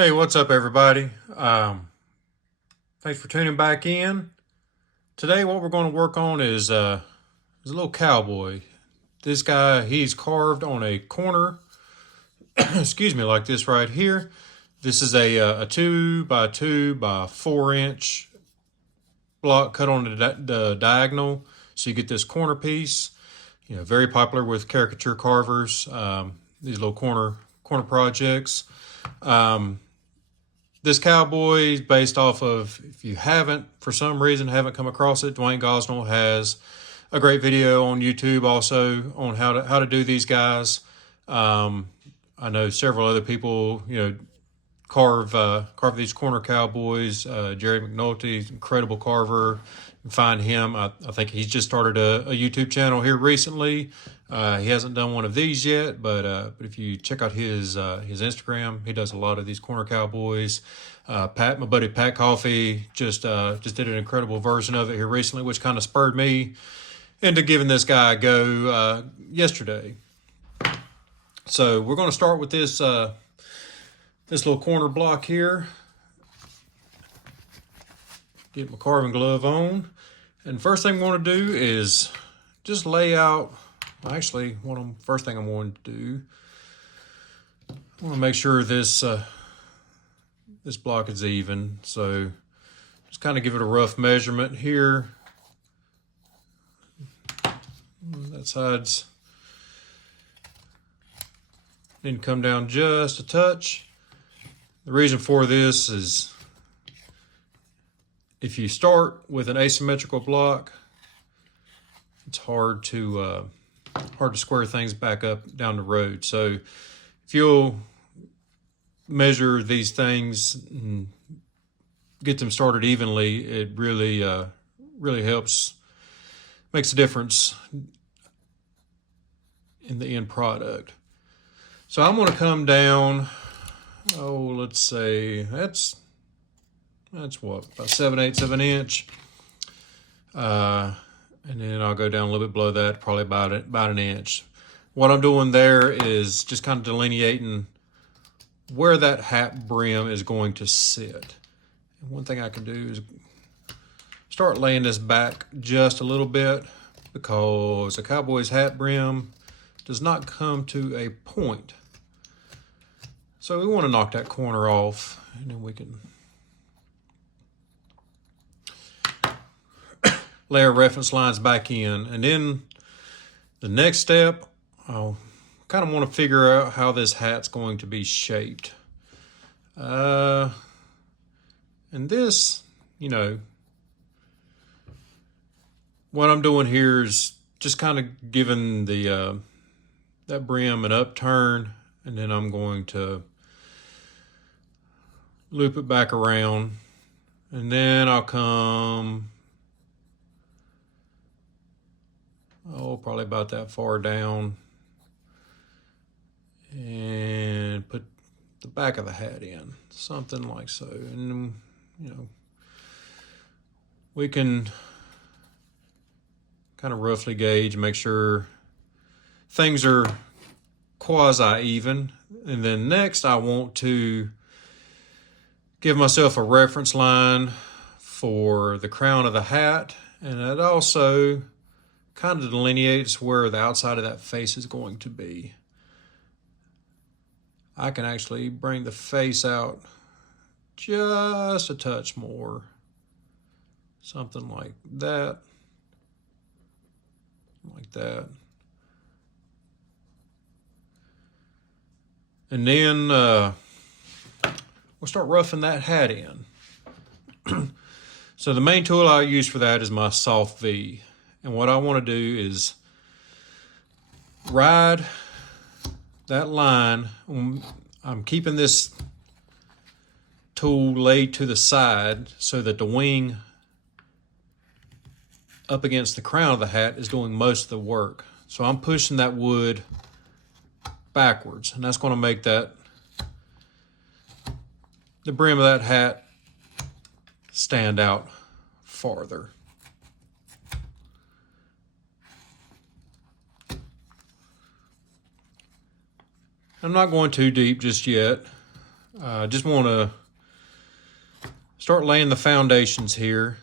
Hey, what's up, everybody? Thanks for tuning back in. Today, what we're going to work on is a little cowboy. This guy, he's carved on a corner, excuse me, like this right here. This is a 2 by 2 by 4 inch block cut on the diagonal, so you get this corner piece. You know, very popular with caricature carvers. These little corner projects. This cowboy is based off of, if you haven't, for some reason, haven't come across it, Dwayne Gosnell has a great video on YouTube also on how to do these guys. I know several other people, carve these corner cowboys. Jerry McNulty, incredible carver. You can find him. I think he's just started a YouTube channel here recently. He hasn't done one of these yet, but if you check out his Instagram, he does a lot of these corner cowboys. My buddy Pat Coffee just did an incredible version of it here recently, which kind of spurred me into giving this guy a go yesterday. So we're going to start with this little corner block here. Get my carving glove on, and first thing I'm going to do is just lay out. Actually, first thing I'm going to do, I want to make sure this block is even. So just kind of give it a rough measurement here. That side's need to come down just a touch. The reason for this is if you start with an asymmetrical block, it's hard to square things back up down the road. So if you'll measure these things and get them started evenly, it really helps, makes a difference in the end product. So I'm going to come down, let's say that's what, about 7/8 of an inch. And then I'll go down a little bit below that, probably about an inch. What I'm doing there is just kind of delineating where that hat brim is going to sit. And one thing I can do is start laying this back just a little bit, because a cowboy's hat brim does not come to a point. So we want to knock that corner off, and then we can lay our reference lines back in. And then the next step, I'll kind of want to figure out how this hat's going to be shaped. And this, what I'm doing here is just kind of giving that brim an upturn, and then I'm going to loop it back around, and then I'll come probably about that far down and put the back of the hat in, something like so. And we can kind of roughly gauge, make sure things are quasi-even. And then next I want to give myself a reference line for the crown of the hat, and it also kind of delineates where the outside of that face is going to be. I can actually bring the face out just a touch more, something like that, and then we'll start roughing that hat in. So the main tool I use for that is my soft V. And what I want to do is ride that line. I'm keeping this tool laid to the side so that the wing up against the crown of the hat is doing most of the work. So I'm pushing that wood backwards, and that's going to make the brim of that hat stand out farther. I'm not going too deep just yet. I just want to start laying the foundations here.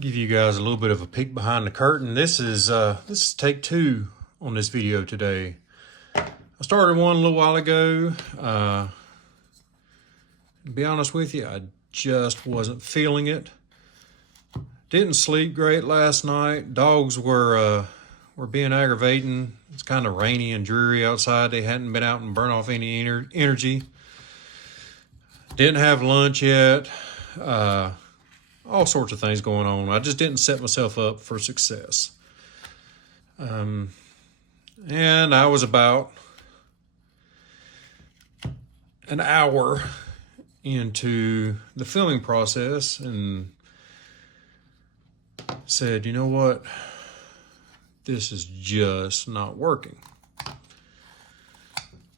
Give you guys a little bit of a peek behind the curtain. This is take 2 on this video today. I started one a little while ago. To be honest with you, I just wasn't feeling it. Didn't sleep great last night. Dogs were being aggravating. It's kind of rainy and dreary outside. They hadn't been out and burnt off any energy. Didn't have lunch yet. All sorts of things going on. I just didn't set myself up for success. And I was about an hour into the filming process and said, you know what? This is just not working.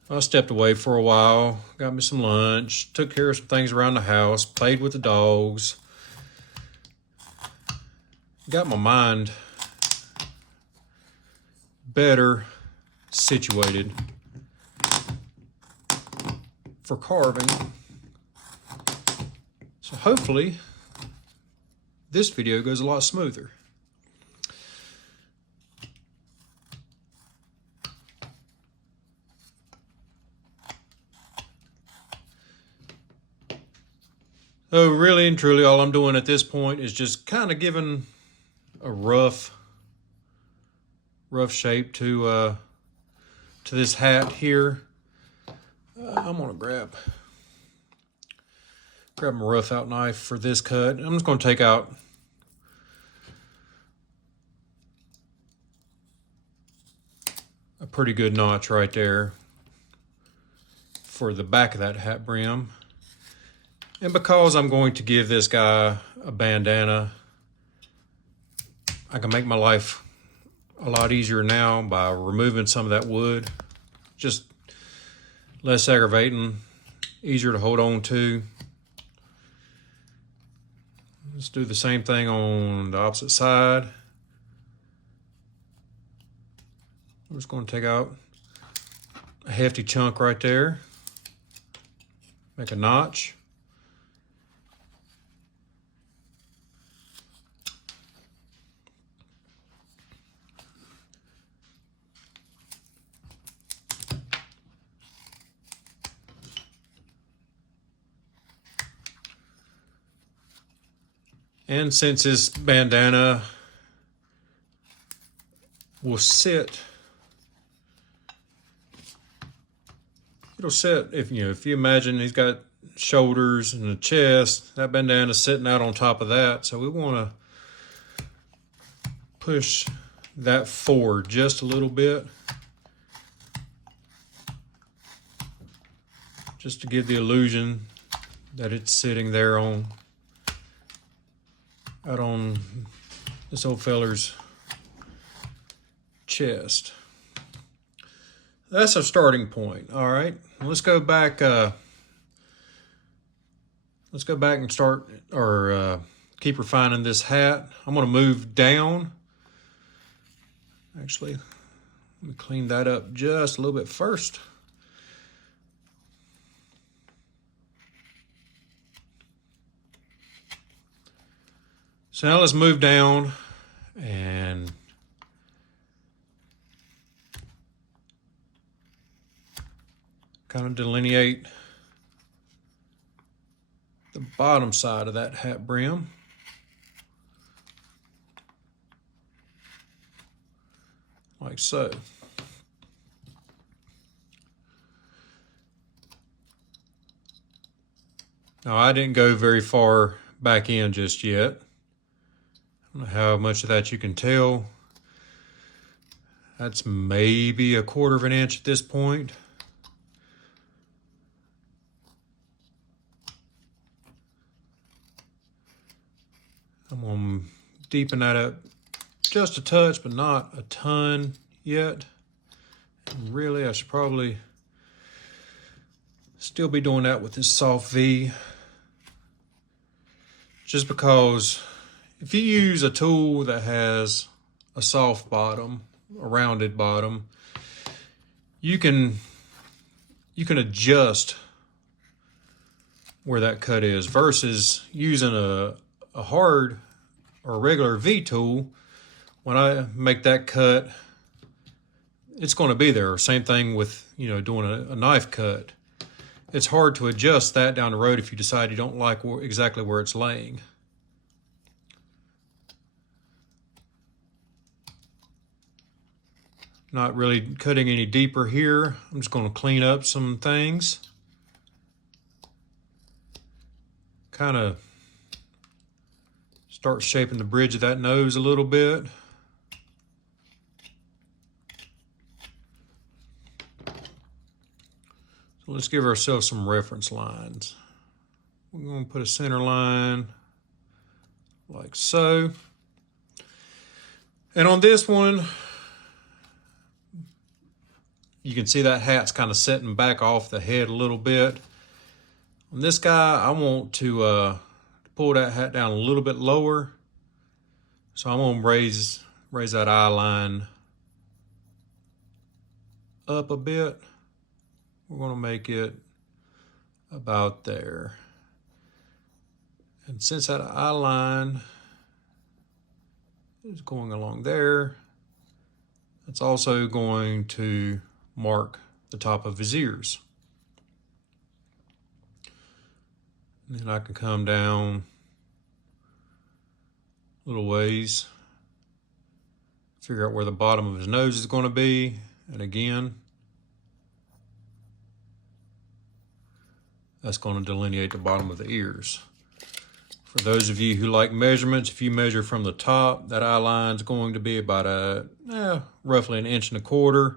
I stepped away for a while, got me some lunch, took care of some things around the house, played with the dogs. Got my mind better situated for carving. So hopefully this video goes a lot smoother. So really and truly all I'm doing at this point is just kind of giving a rough shape to this hat here. I'm gonna grab my rough out knife for this cut. I'm just gonna take out a pretty good notch right there for the back of that hat brim. And because I'm going to give this guy a bandana, I can make my life a lot easier now by removing some of that wood. Just less aggravating, easier to hold on to. Let's do the same thing on the opposite side. I'm just going to take out a hefty chunk right there. Make a notch. And since this bandana will sit, it'll sit, if you imagine he's got shoulders and a chest, that bandana's sitting out on top of that. So we want to push that forward just a little bit, just to give the illusion that it's sitting there out on this old feller's chest. That's a starting point. All right, let's go back. Let's go back and start, or keep refining this hat. I'm going to move down. Actually, let me clean that up just a little bit first. So now let's move down and kind of delineate the bottom side of that hat brim. like so. Now I didn't go very far back in just yet. I don't know how much of that you can tell. That's maybe 1/4 of an inch at this point. I'm going to deepen that up just a touch, but not a ton yet. And really, I should probably still be doing that with this soft V. Just because if you use a tool that has a soft bottom, a rounded bottom, you can adjust where that cut is versus using a hard or a regular V tool. When I make that cut, it's going to be there. Same thing with, doing a knife cut. It's hard to adjust that down the road if you decide you don't like exactly where it's laying. Not really cutting any deeper here. I'm just going to clean up some things. Kind of start shaping the bridge of that nose a little bit. So let's give ourselves some reference lines. We're going to put a center line like so. And on this one, you can see that hat's kind of setting back off the head a little bit. On this guy, I want to pull that hat down a little bit lower. So I'm going to raise that eye line up a bit. We're going to make it about there. And since that eye line is going along there, it's also going to mark the top of his ears. And then I can come down a little ways, figure out where the bottom of his nose is going to be, and again, that's going to delineate the bottom of the ears. For those of you who like measurements, if you measure from the top, that eye line is going to be about roughly 1.25 inches.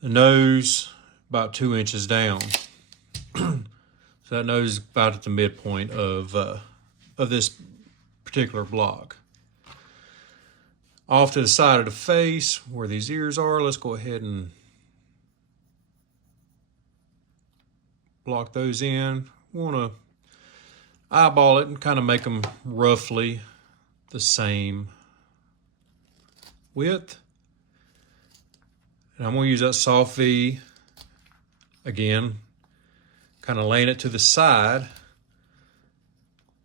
The nose, about 2 inches down. So that nose is about at the midpoint of this particular block. Off to the side of the face, where these ears are, let's go ahead and block those in. We want to eyeball it and kind of make them roughly the same width. And I'm going to use that soft V again, kind of laying it to the side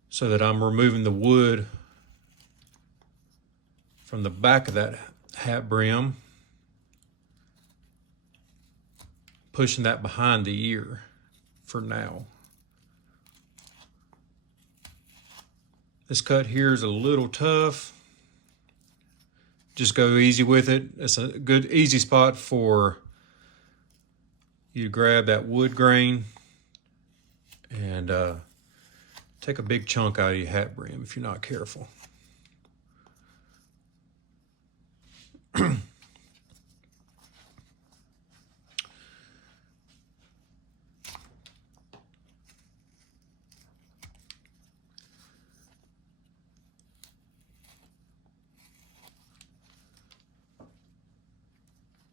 so that I'm removing the wood from the back of that hat brim, pushing that behind the ear for now. This cut here is a little tough. Just go easy with it. It's a good easy spot for you to grab that wood grain and take a big chunk out of your hat brim if you're not careful.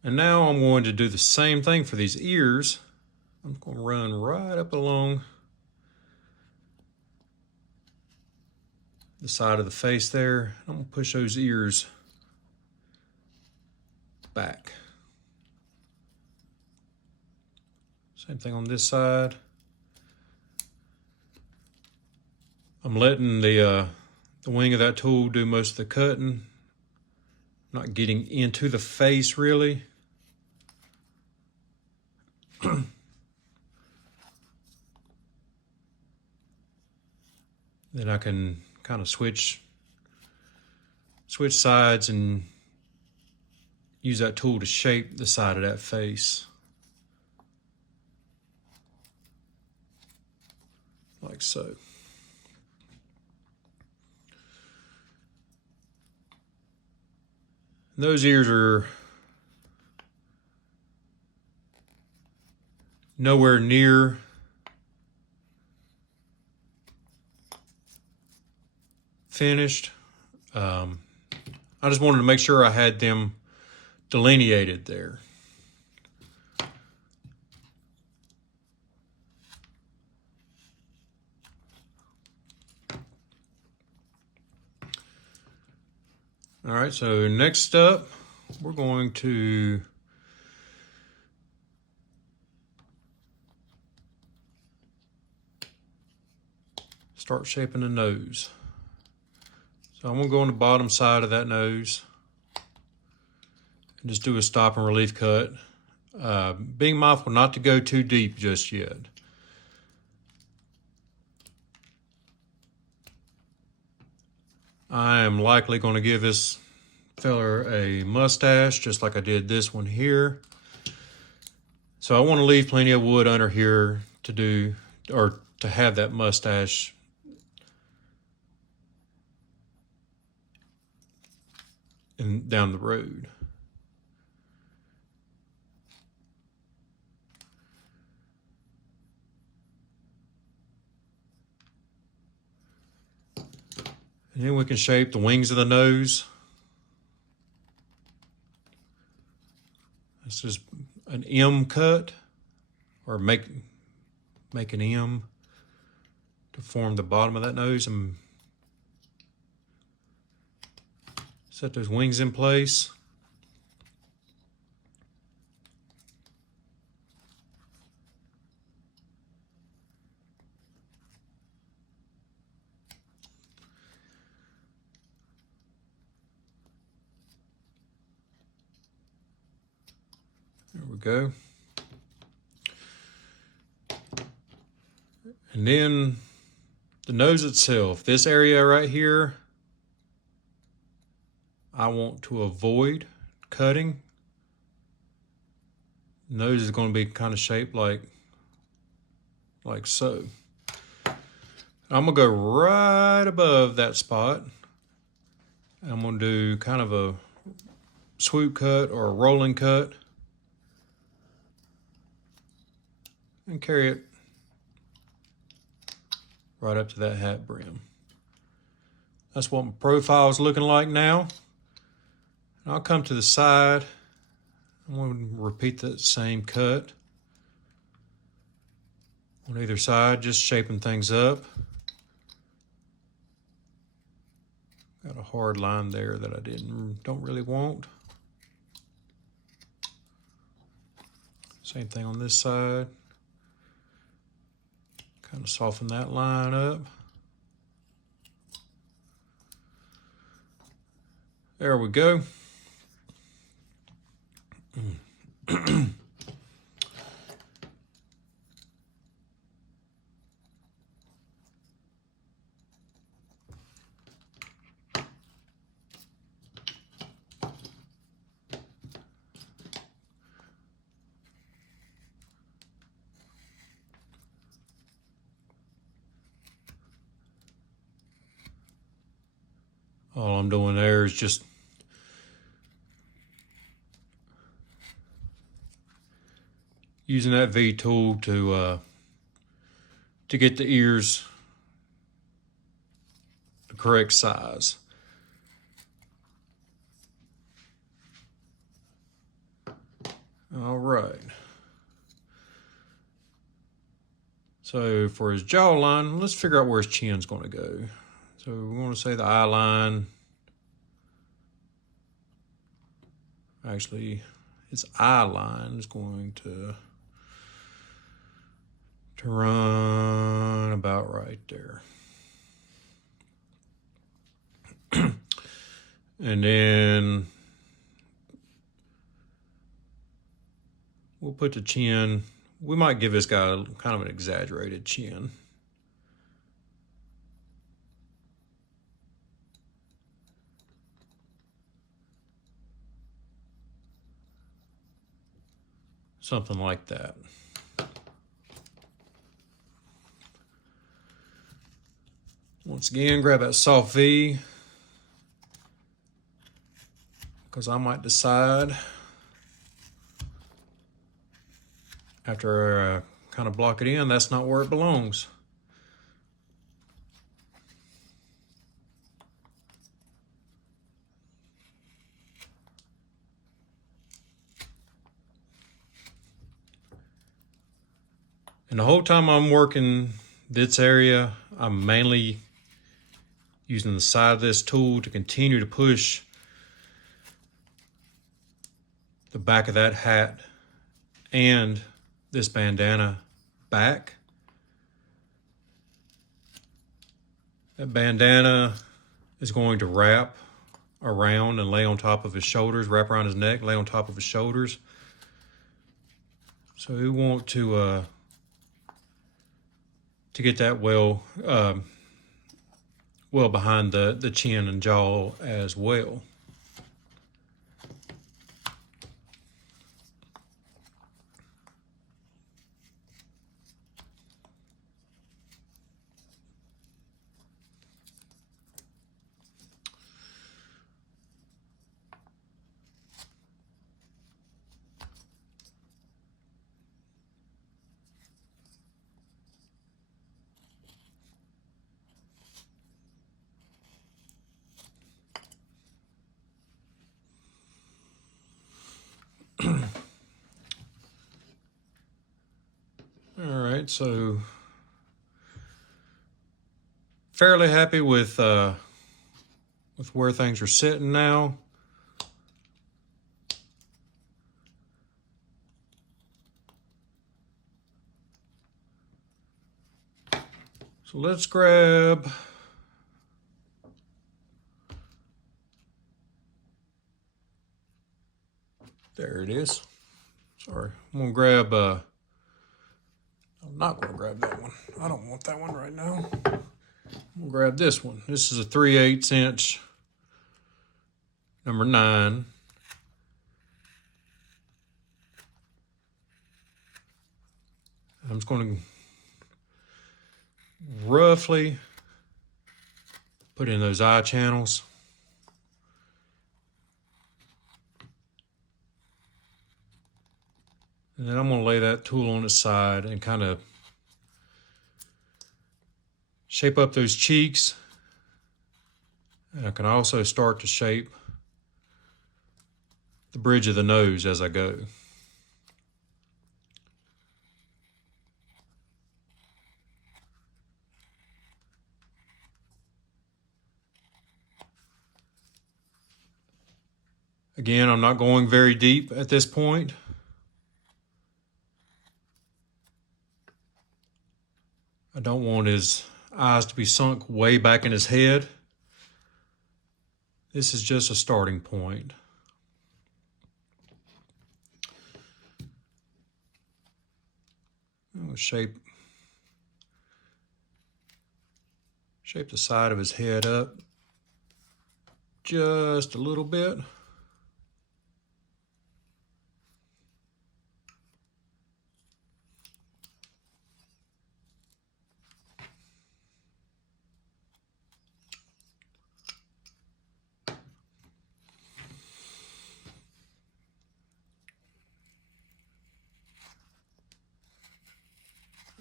And now I'm going to do the same thing for these ears. I'm going to run right up along the side of the face there. I'm going to push those ears back. Same thing on this side. I'm letting the wing of that tool do most of the cutting. Not getting into the face really. Then I can kind of switch sides and use that tool to shape the side of that face. Like so. Those ears are nowhere near finished. I just wanted to make sure I had them delineated there. All right, so next up, we're going to start shaping the nose. So I'm gonna go on the bottom side of that nose and just do a stop and relief cut. Being mindful not to go too deep just yet. I am likely going to give this feller a mustache, just like I did this one here. So I want to leave plenty of wood under here to do, or to have that mustache down the road. And then we can shape the wings of the nose. This is an M cut, or make an M to form the bottom of that nose and set those wings in place. There we go. And then the nose itself, this area right here, I want to avoid cutting. Nose is going to be kind of shaped like so. I'm going to go right above that spot. I'm going to do kind of a swoop cut or a rolling cut and carry it right up to that hat brim. That's what my profile is looking like now. And I'll come to the side. I'm going to repeat that same cut on either side, just shaping things up. Got a hard line there that I don't really want. Same thing on this side. Kind of soften that line up. There we go. All I'm doing there is just using that V tool to get the ears the correct size. All right. So for his jawline, let's figure out where his chin's going to go. So we want to say the eye line. Actually, his eye line is going to run about right there. And then we'll put the chin. We might give this guy kind of an exaggerated chin. something like that. Once again, grab that soft V, because I might decide after I kind of block it in, that's not where it belongs. And the whole time I'm working this area, I'm mainly using the side of this tool to continue to push the back of that hat and this bandana back. That bandana is going to wrap around and lay on top of his shoulders, wrap around his neck, lay on top of his shoulders. So we want to get that well behind the chin and jaw as well. All right, so fairly happy with where things are sitting now. So let's grab there it is. Sorry, I'm gonna grab I'm not gonna grab that one. I don't want that one right now. I'm gonna grab this one. This is a 3/8 inch number 9. I'm just going to roughly put in those eye channels. And then I'm going to lay that tool on its side and kind of shape up those cheeks. And I can also start to shape the bridge of the nose as I go. Again, I'm not going very deep at this point. I don't want his eyes to be sunk way back in his head. This is just a starting point. I'm going to shape the side of his head up just a little bit.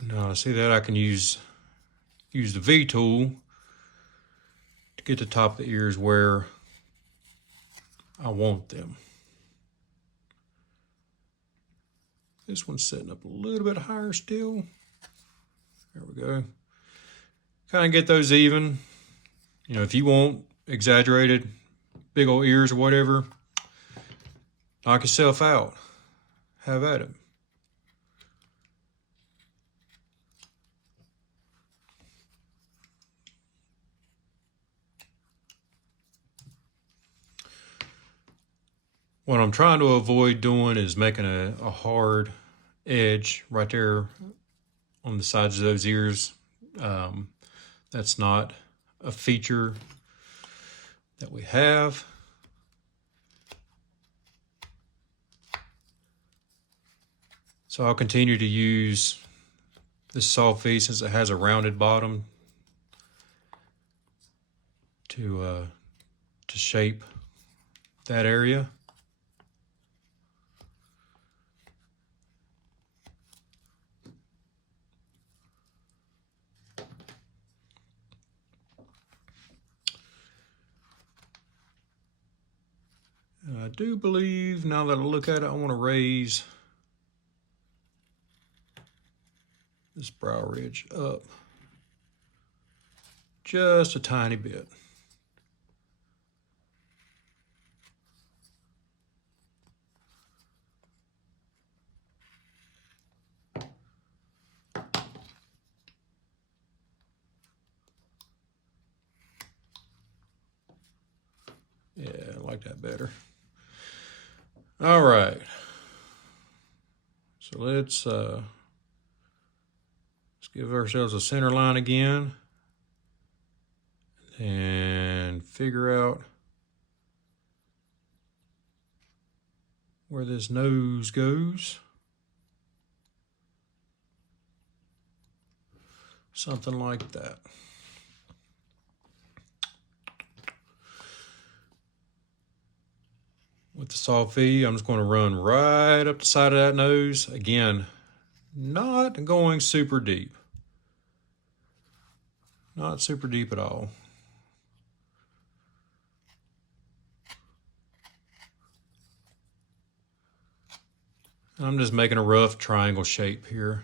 Now, see that I can use the V tool to get the top of the ears where I want them. This one's setting up a little bit higher still. There we go. Kind of get those even. You know, if you want exaggerated big old ears or whatever, knock yourself out. Have at it. What I'm trying to avoid doing is making a hard edge right there on the sides of those ears. That's not a feature that we have. So I'll continue to use this soft V since it has a rounded bottom to shape that area. And I do believe, now that I look at it, I want to raise this brow ridge up just a tiny bit. Yeah, I like that better. All right. So let's give ourselves a center line again and figure out where this nose goes. Something like that. With the soft V, I'm just going to run right up the side of that nose. Again, not going super deep. Not super deep at all. I'm just making a rough triangle shape here.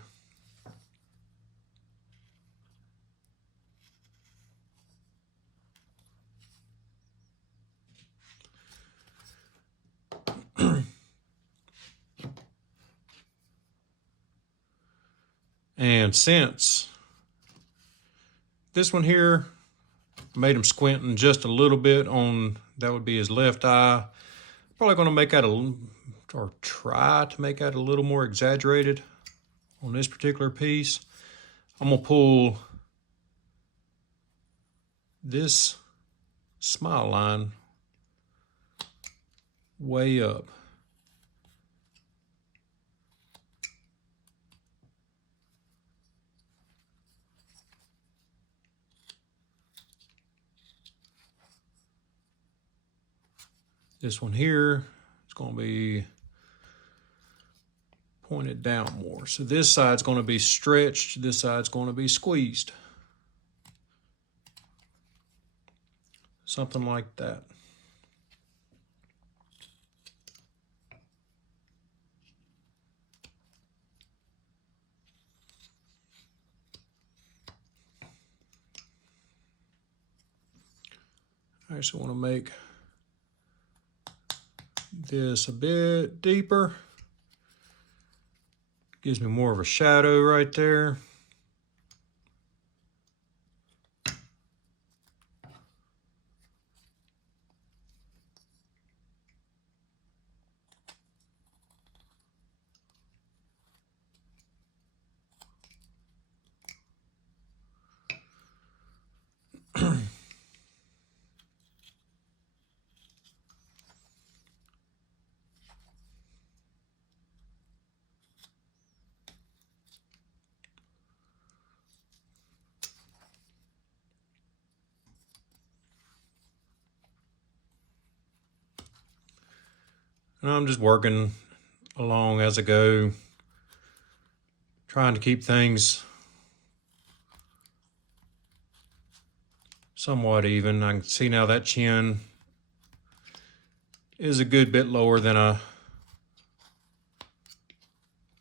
And since this one here made him squinting just a little bit on, that would be his left eye, probably going to make that or try to make that a little more exaggerated on this particular piece. I'm going to pull this smile line way up. This one here is going to be pointed down more. So this side's going to be stretched, this side's going to be squeezed. Something like that. I actually want to make this a bit deeper. Gives me more of a shadow right there. And I'm just working along as I go, trying to keep things somewhat even. I can see now that chin is a good bit lower than I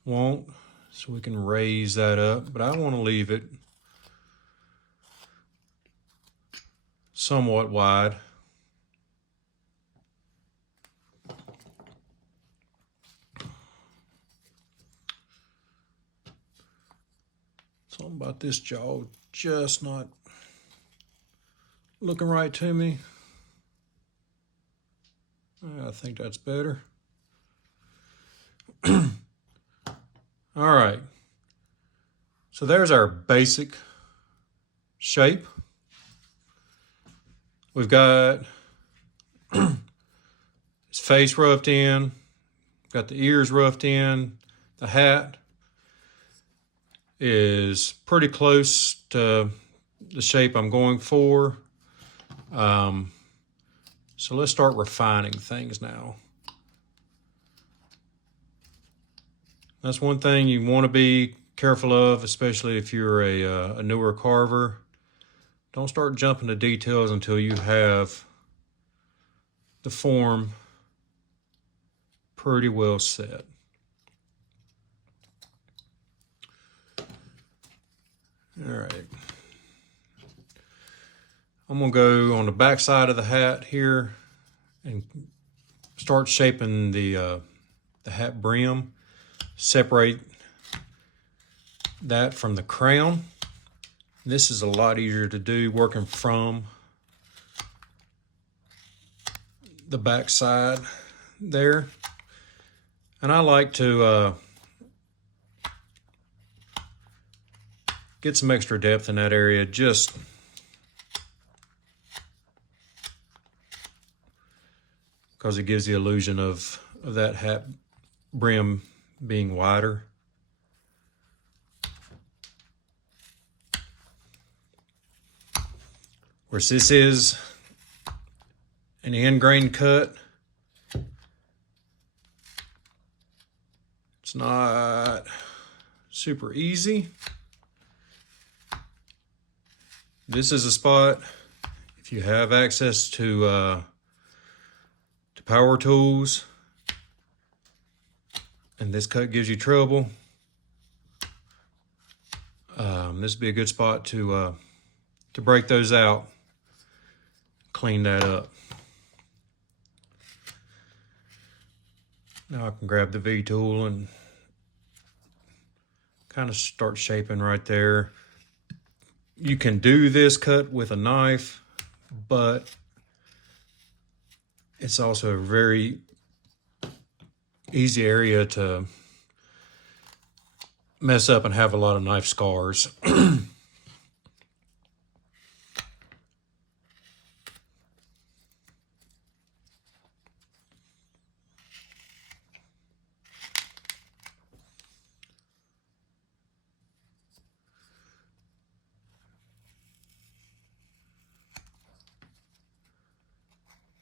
want, so we can raise that up, but I want to leave it somewhat wide. Something about this jaw just not looking right to me. I think that's better. All right. So there's our basic shape. We've got his face roughed in, got the ears roughed in, the hat is pretty close to the shape I'm going for. So let's start refining things now. That's one thing you want to be careful of, especially if you're a newer carver. Don't start jumping to details until you have the form pretty well set. All right. I'm gonna go on the back side of the hat here and start shaping the hat brim. Separate that from the crown. This is a lot easier to do working from the back side there. And I like to get some extra depth in that area, just because it gives the illusion of that hat brim being wider. Of course, this is an end grain cut. It's not super easy. This is a spot, if you have access to power tools and this cut gives you trouble, this would be a good spot to break those out, clean that up. Now I can grab the V tool and kind of start shaping right there. You can do this cut with a knife, but it's also a very easy area to mess up and have a lot of knife scars.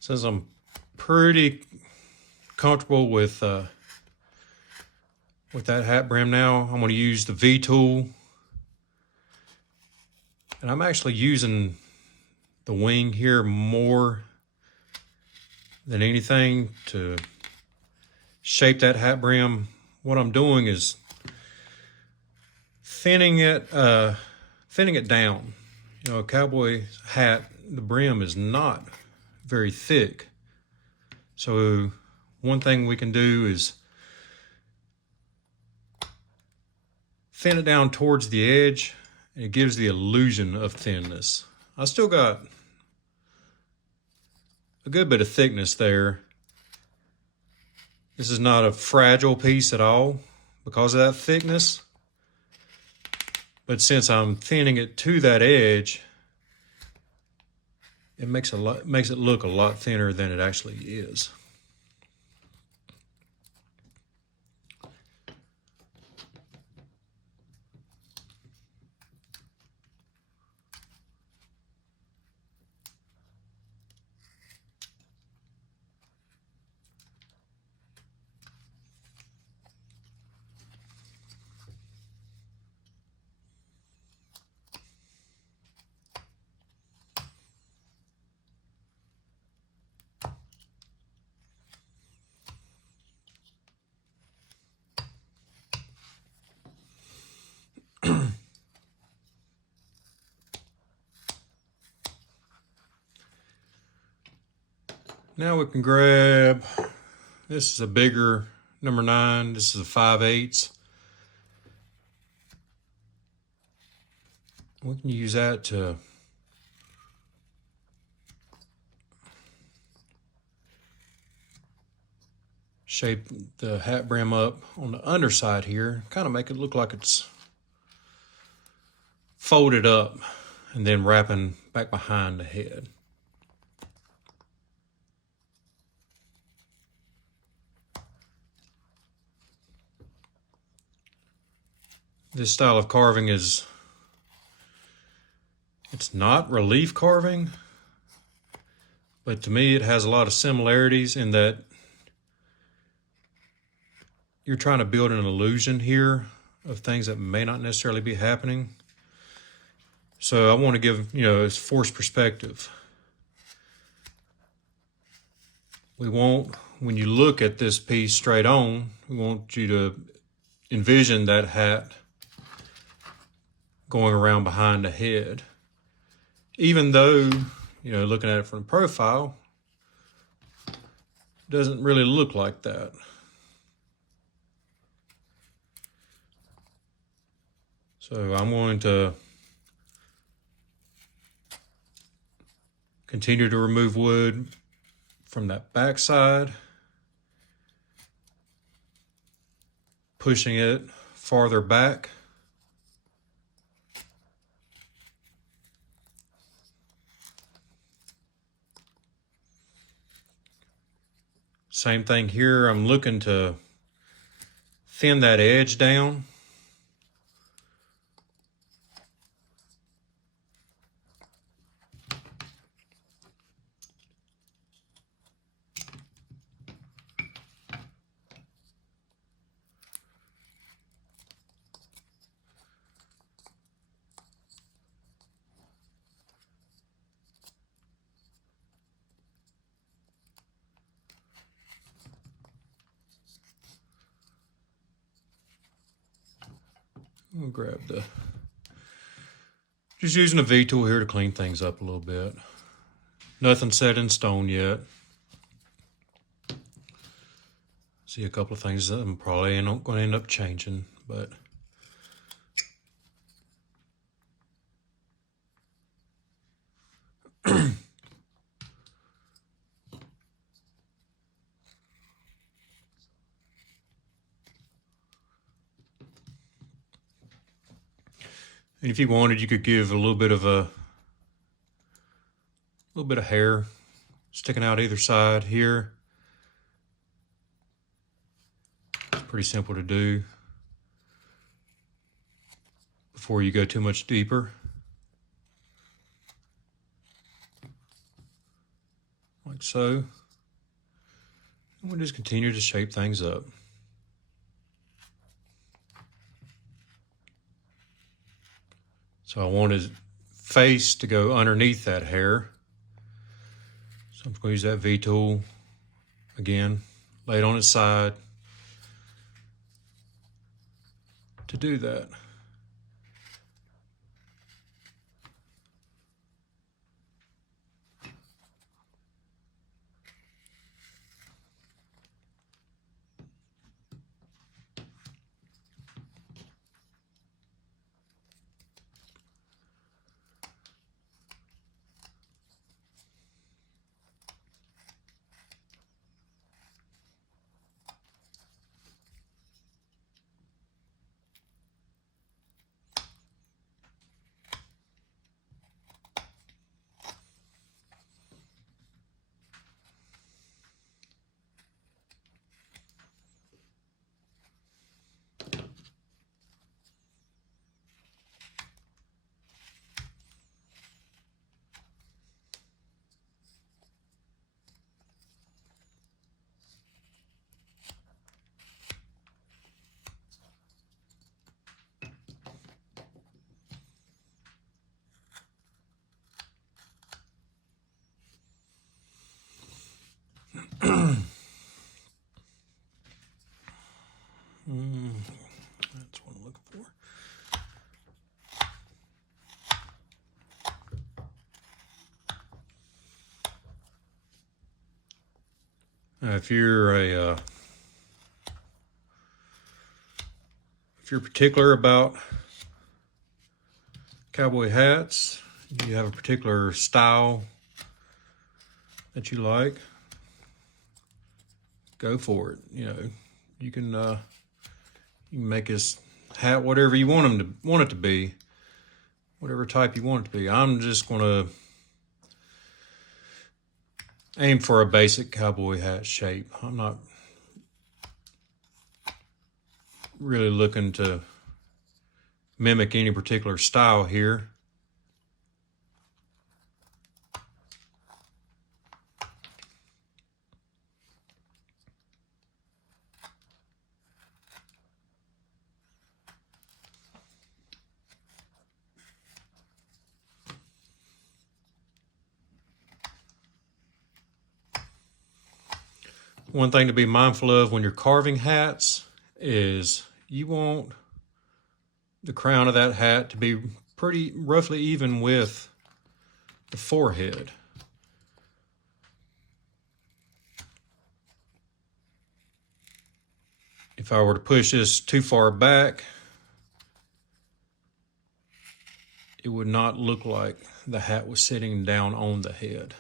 Since I'm pretty comfortable with that hat brim now, I'm going to use the V tool. And I'm actually using the wing here more than anything to shape that hat brim. What I'm doing is thinning it down. You know, a cowboy hat, the brim is not very thick. So one thing we can do is thin it down towards the edge, and it gives the illusion of thinness. I still got a good bit of thickness there. This is not a fragile piece at all because of that thickness. But since I'm thinning it to that edge, it makes it look a lot thinner than it actually is. Now we can grab, this is a bigger number 9, this is a 5/8. We can use that to shape the hat brim up on the underside here, kind of make it look like it's folded up and then wrapping back behind the head. This style of carving it's not relief carving, but to me it has a lot of similarities in that you're trying to build an illusion here of things that may not necessarily be happening. So I want to give, it's forced perspective. We want, when you look at this piece straight on, we want you to envision that hat going around behind the head. Even though, looking at it from the profile, it doesn't really look like that. So I'm going to continue to remove wood from that back side, pushing it farther back. Same thing here. I'm looking to thin that edge down. We'll grab just using a V-tool here to clean things up a little bit. Nothing set in stone yet. See a couple of things that I'm probably not going to end up changing, but and if you wanted, you could give a little bit of hair sticking out either side here. It's pretty simple to do before you go too much deeper. Like so. And we'll just continue to shape things up. So I want his face to go underneath that hair. So I'm going to use that V-tool again, lay it on its side to do that. That's what I'm looking for. If you're particular about cowboy hats, you have a particular style that you like, go for it. You can make his hat whatever you want it to be, whatever type you want it to be. I'm just going to aim for a basic cowboy hat shape. I'm not really looking to mimic any particular style here. One thing to be mindful of when you're carving hats is you want the crown of that hat to be pretty roughly even with the forehead. If I were to push this too far back, it would not look like the hat was sitting down on the head.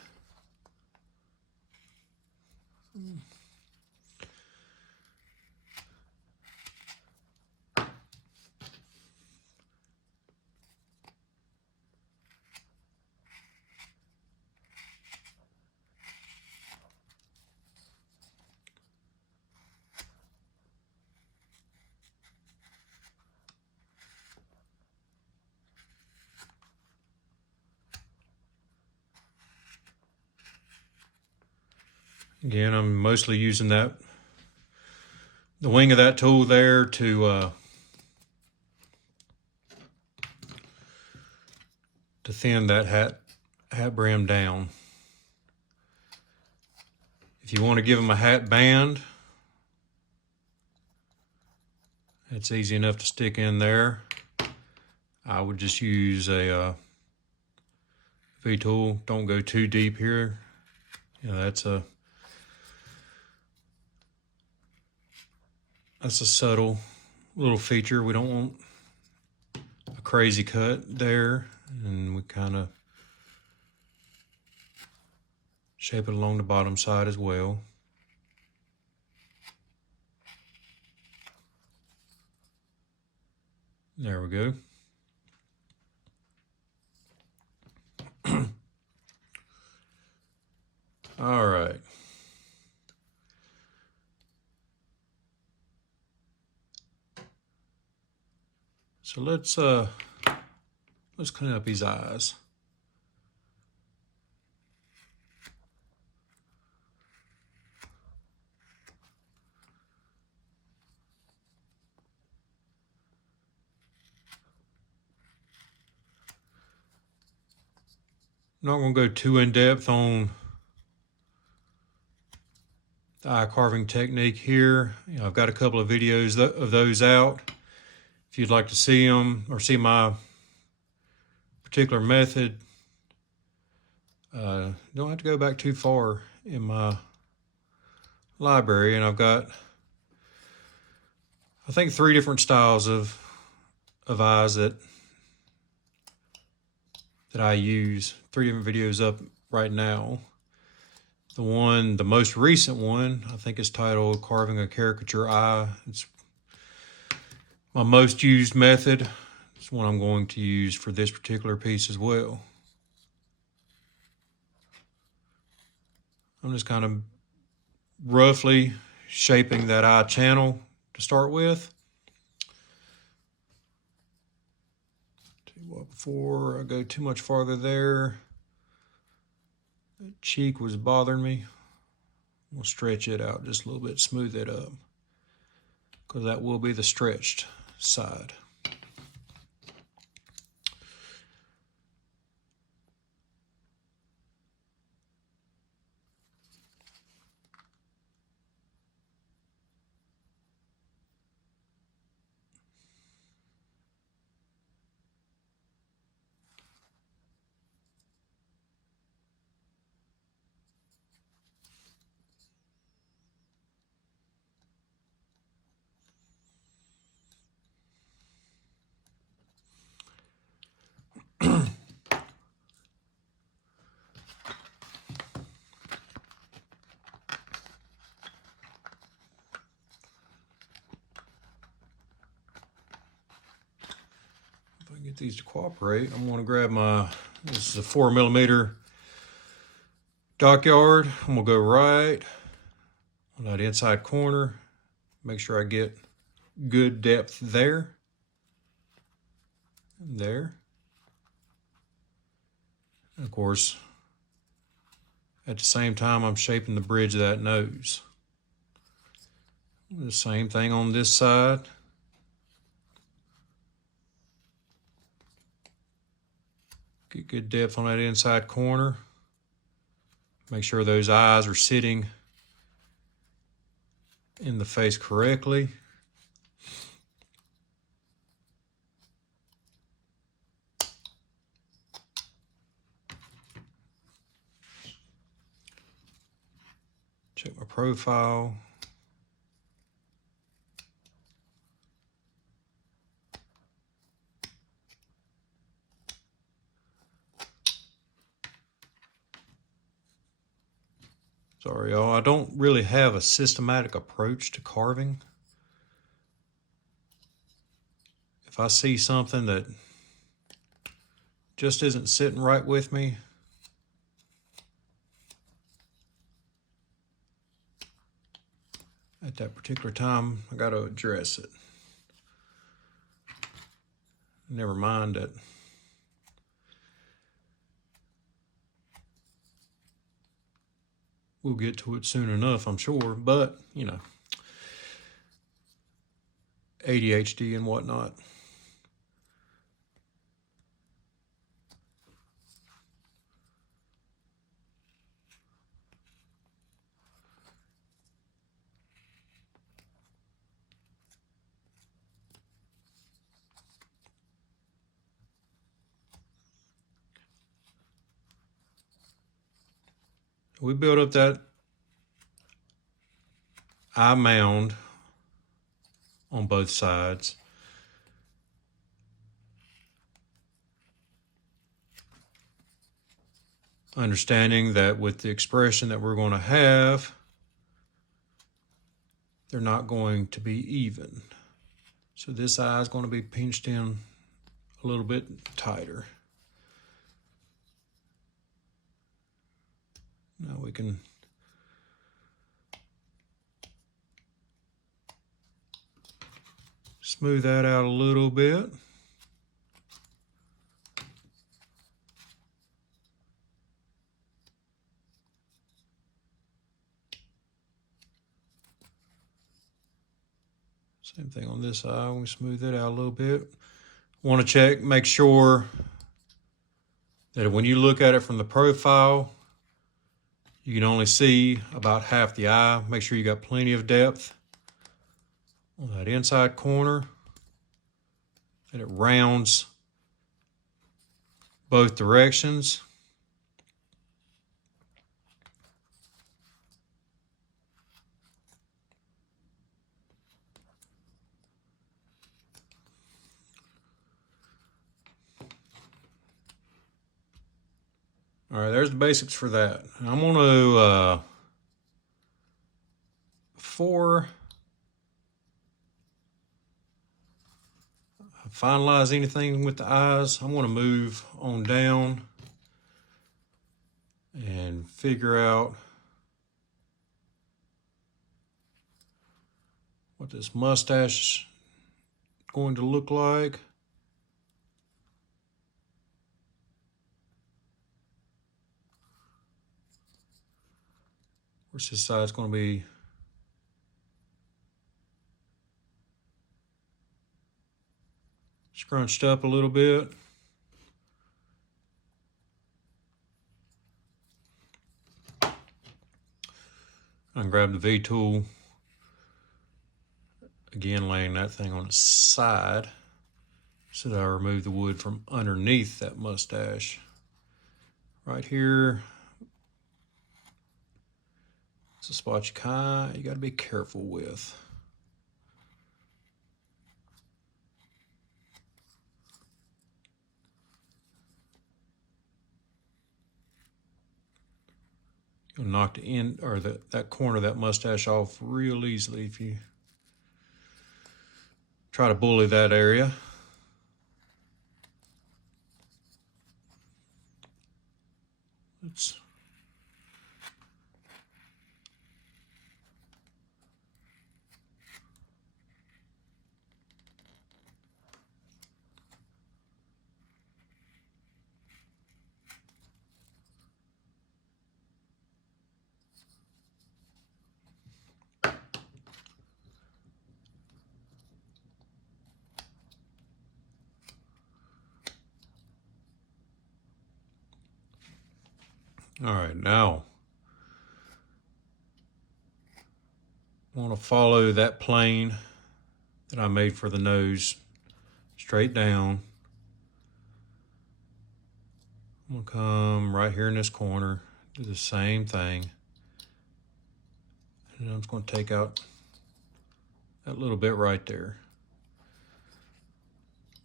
Again, I'm mostly using the wing of that tool there to thin that hat brim down. If you want to give them a hat band, it's easy enough to stick in there. I would just use a V-tool. Don't go too deep here. That's a subtle little feature. We don't want a crazy cut there, and we kind of shape it along the bottom side as well. There we go. All right. So let's clean up his eyes. I'm not going to go too in depth on the eye carving technique here. I've got a couple of videos of those out. If you'd like to see them or see my particular method, don't have to go back too far in my library. And I've got, I think, 3 different styles of eyes that I use. 3 different videos up right now. The most recent one, I think is titled Carving a Caricature Eye. It's my most used method. It's one I'm going to use for this particular piece as well. I'm just kind of roughly shaping that eye channel to start with. Before I go too much farther there, the cheek was bothering me. We'll stretch it out just a little bit, smooth it up, because that will be the stretched side. Get these to cooperate. I'm going to grab this is a 4mm dockyard. I'm going to go right on that inside corner. Make sure I get good depth there. there. And of course, at the same time, I'm shaping the bridge of that nose. The same thing on this side. Get good depth on that inside corner. Make sure those eyes are sitting in the face correctly. Check my profile. Sorry, y'all. I don't really have a systematic approach to carving. If I see something that just isn't sitting right with me, at that particular time, I got to address it. Never mind that we'll get to it soon enough, I'm sure, but, you know, ADHD and whatnot. We built up that eye mound on both sides. Understanding that with the expression that we're going to have, they're not going to be even. So this eye is going to be pinched in a little bit tighter. Now we can smooth that out a little bit. Same thing on this eye. We smooth that out a little bit. Want to check, make sure that when you look at it from the profile, you can only see about half the eye. Make sure you got plenty of depth on that inside corner, that it rounds both directions. All right, there's the basics for that. I'm going to, before I finalize anything with the eyes, I'm going to move on down and figure out what this mustache is going to look like. Of course, this side's going to be scrunched up a little bit. I can grab the V-tool, again laying that thing on its side so that I remove the wood from underneath that mustache. Right here, it's a spot you got to be careful with. You'll knock the end or that corner of that mustache off real easily if you try to bully that area. Let's All right, now I want to follow that plane that I made for the nose straight down. I'm gonna come right here in this corner, do the same thing. And I'm just gonna take out that little bit right there.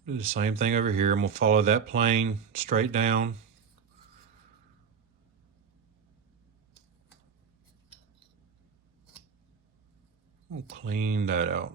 Do the same thing over here. I'm gonna follow that plane straight down. We'll clean that out.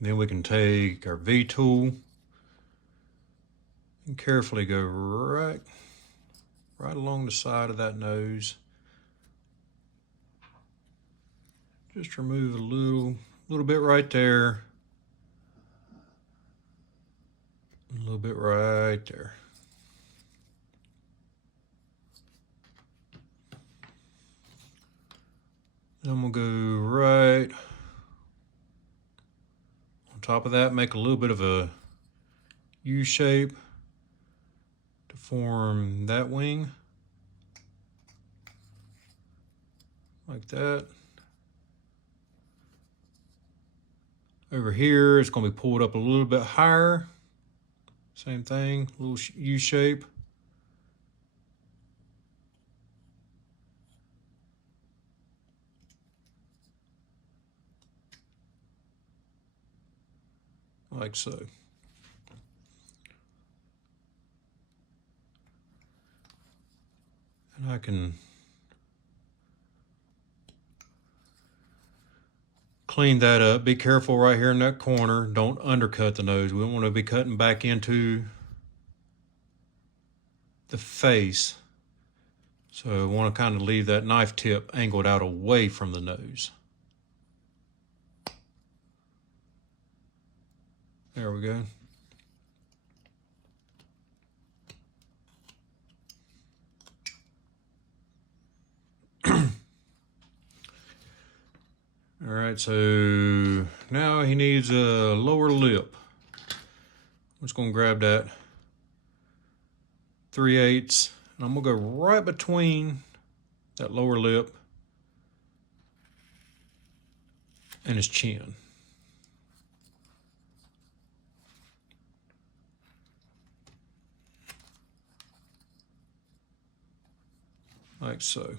Then we can take our V tool and carefully go right along the side of that nose. Just remove a little bit right there. A little bit right there. Then I'm gonna go right on top of that, make a little bit of a U shape to form that wing. Like that. Over here, it's gonna be pulled up a little bit higher. Same thing, little U shape. Like so. And I can clean that up. Be careful right here in that corner. Don't undercut the nose. We don't want to be cutting back into the face. So I want to kind of leave that knife tip angled out away from the nose. There we go. All right, so now he needs a lower lip. I'm just gonna grab that 3/8, and I'm gonna go right between that lower lip and his chin. Like so.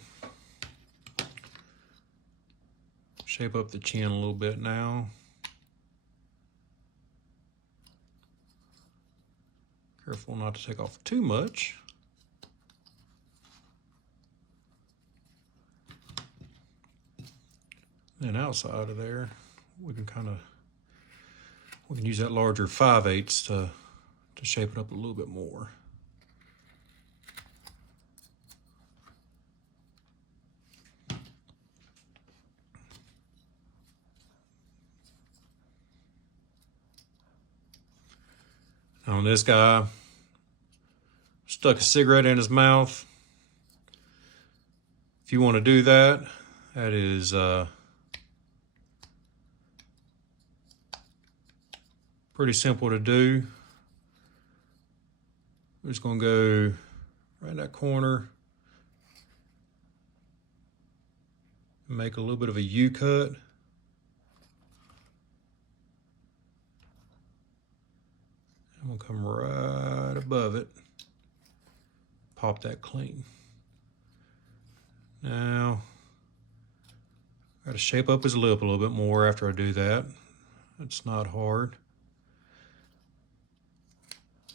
Shape up the chin a little bit now. Careful not to take off too much. Then outside of there, we can use that larger 5/8 to shape it up a little bit more. On this guy, stuck a cigarette in his mouth. If you want to do that, that is pretty simple to do. We're just going to go right in that corner and make a little bit of a U cut. I'm gonna come right above it, pop that clean. Now, I gotta shape up his lip a little bit more after I do that. It's not hard.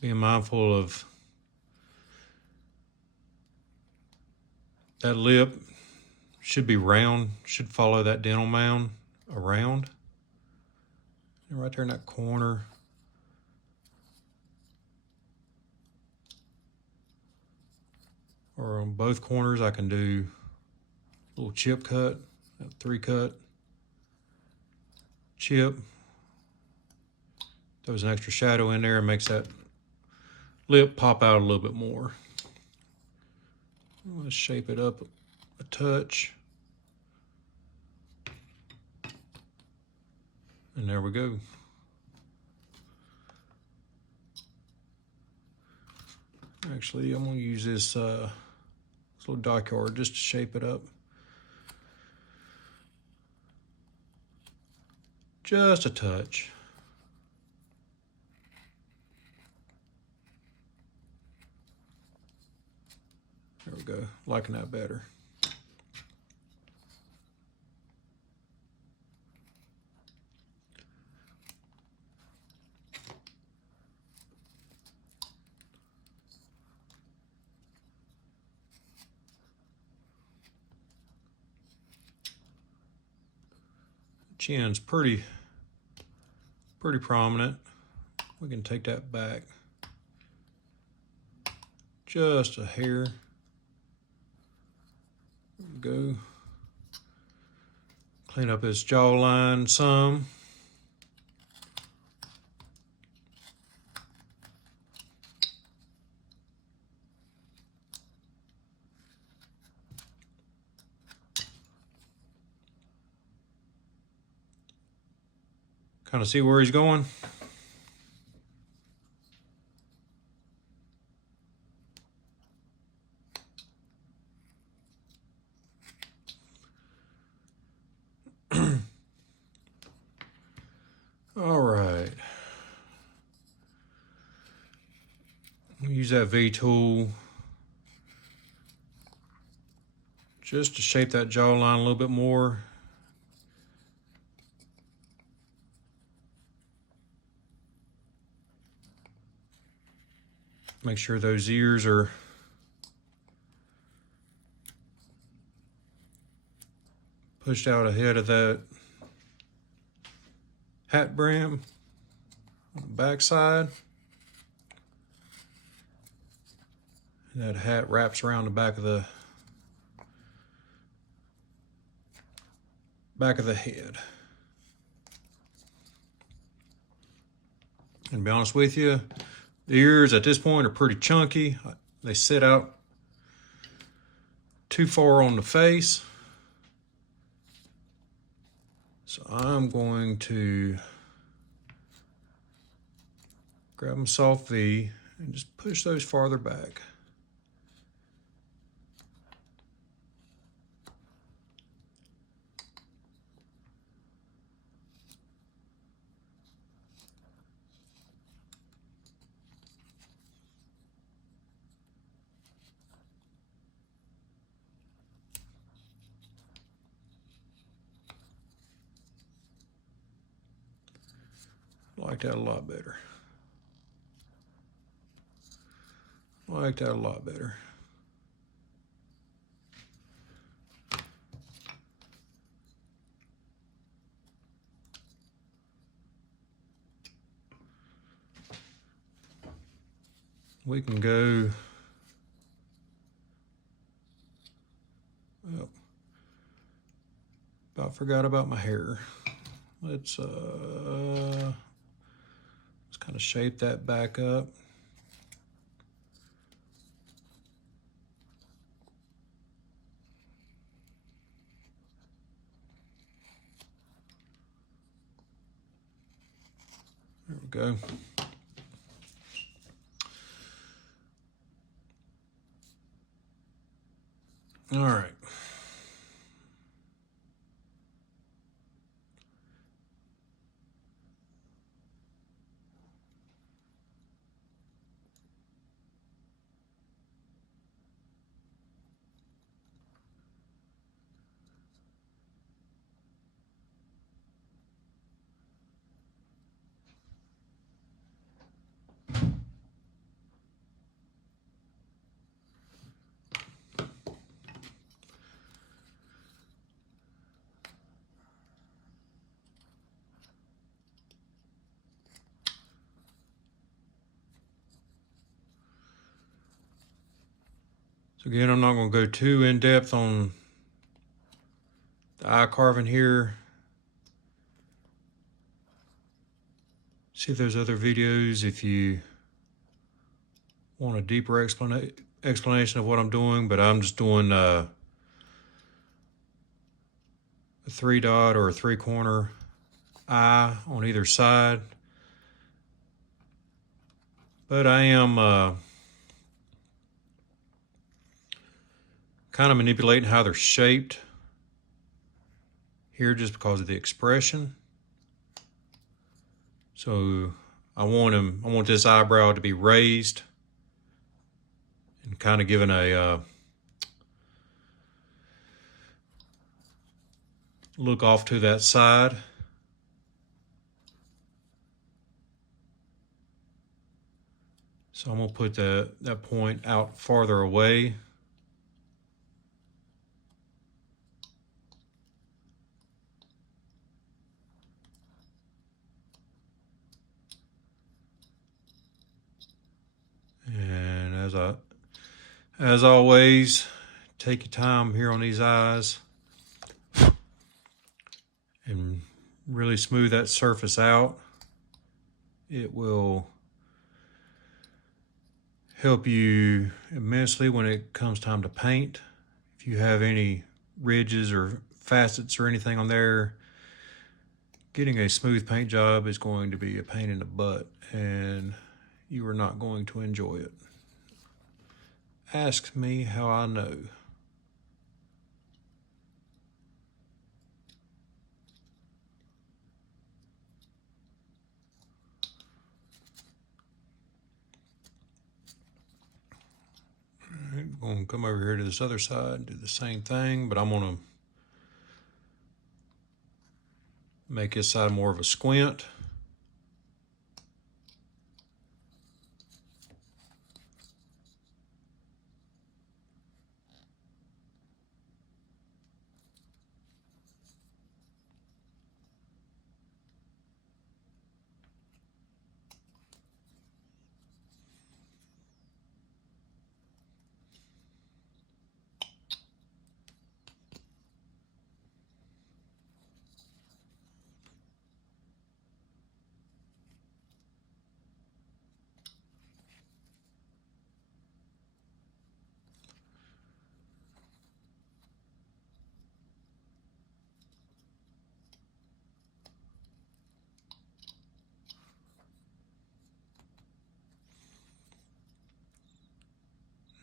Being mindful of that lip should be round, should follow that dental mound around. And right there in that corner. Or on both corners, I can do a little chip cut, a 3-cut chip. Throws an extra shadow in there and makes that lip pop out a little bit more. Let's shape it up a touch. And there we go. Actually, I'm going to use this little die card just to shape it up. Just a touch. There we go, liking that better. Chin's pretty prominent. We can take that back just a hair. There we go. Clean up his jawline some. Kind of see where he's going. All right. Use that V tool just to shape that jawline a little bit more. Make sure those ears are pushed out ahead of that hat brim on the back side. And that hat wraps around the back of the head. And to be honest with you, the ears at this point are pretty chunky. They sit out too far on the face. So I'm going to grab them soft V and just push those farther back. I like that a lot better. I like that a lot better. We can go, oh, about forgot about my hair. Let's kind of shape that back up. There we go. All right. So again, I'm not going to go too in depth on the eye carving here. See if there's other videos if you want a deeper explanation of what I'm doing, but I'm just doing a 3-dot or a 3-corner eye on either side. But I am kind of manipulating how they're shaped here just because of the expression. So I want this eyebrow to be raised and kind of given a look off to that side. So I'm going to put that point out farther away. And as always, take your time here on these eyes and really smooth that surface out. It will help you immensely when it comes time to paint. If you have any ridges or facets or anything on there, getting a smooth paint job is going to be a pain in the butt, and you are not going to enjoy it. Ask me how I know. I'm going to come over here to this other side and do the same thing, but I'm going to make this side more of a squint.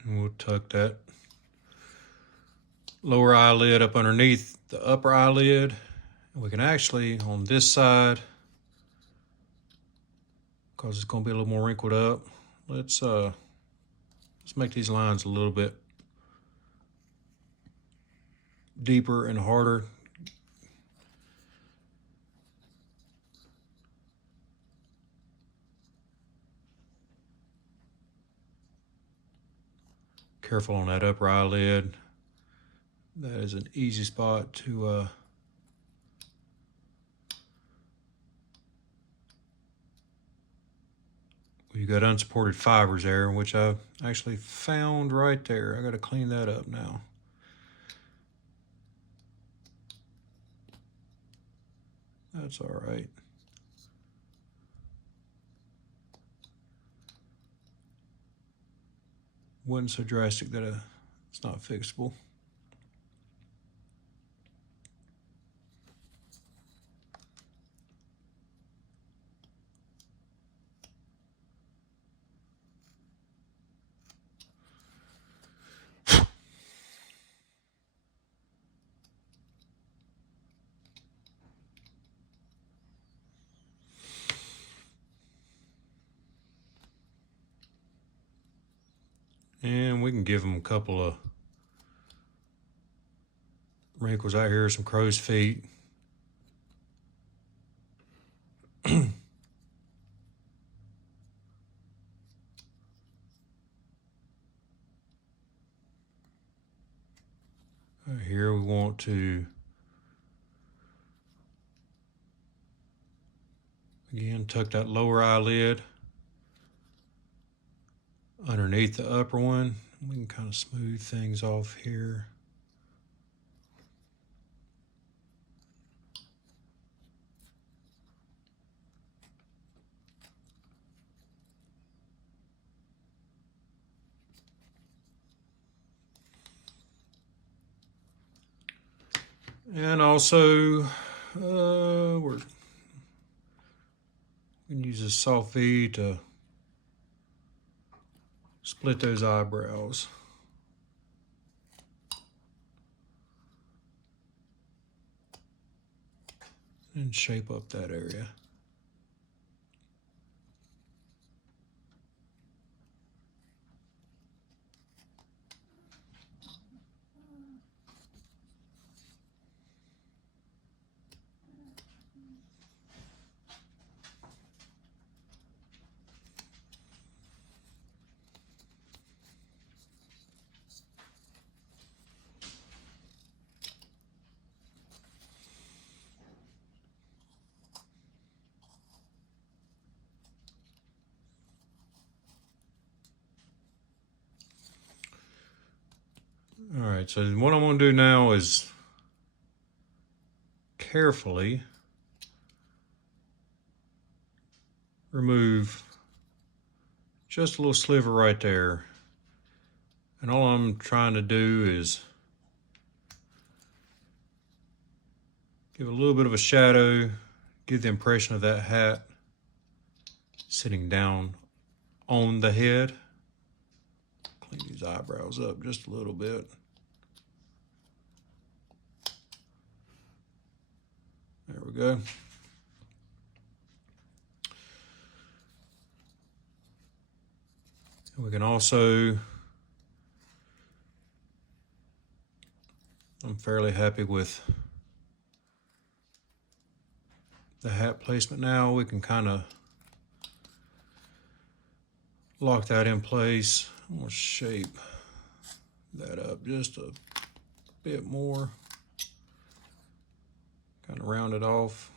And we'll tuck that lower eyelid up underneath the upper eyelid. And we can actually, on this side, because it's going to be a little more wrinkled up, let's make these lines a little bit deeper and harder. Careful on that upper eyelid. That is an easy spot to you got unsupported fibers there, which I actually found right there. I got to clean that up now. That's all right. Wasn't so drastic that it's not fixable. And we can give them a couple of wrinkles out here, some crow's feet. Here we want to, again, tuck that lower eyelid underneath the upper one. We can kind of smooth things off here. And also, we can use this soft V to split those eyebrows. And shape up that area. All right, so what I'm going to do now is carefully remove just a little sliver right there. And all I'm trying to do is give a little bit of a shadow, give the impression of that hat sitting down on the head. Clean these eyebrows up just a little bit. There we go. And we can also, I'm fairly happy with the hat placement now. We can kind of lock that in place. I'm going to shape that up just a bit more. Kind of round it off.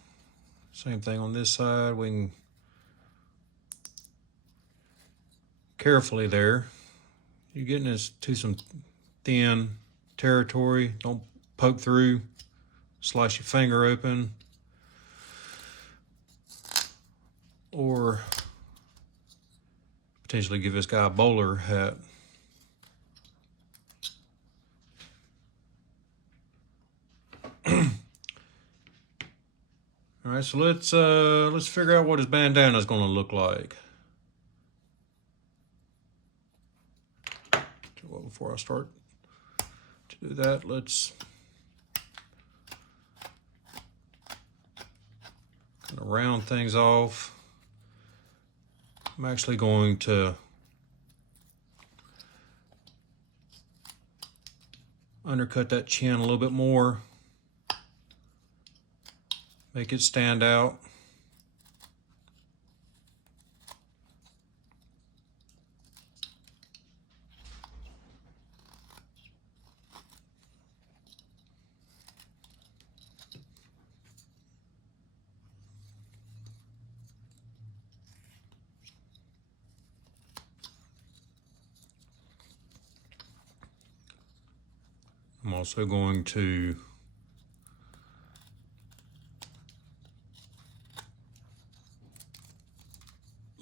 Same thing on this side. We can carefully there. You're getting this to some thin territory. Don't poke through, slice your finger open, or potentially give this guy a bowler hat. All right, so let's figure out what his bandana is going to look like. Well, before I start to do that, let's kind of round things off. I'm actually going to undercut that chin a little bit more. Make it stand out. I'm also going to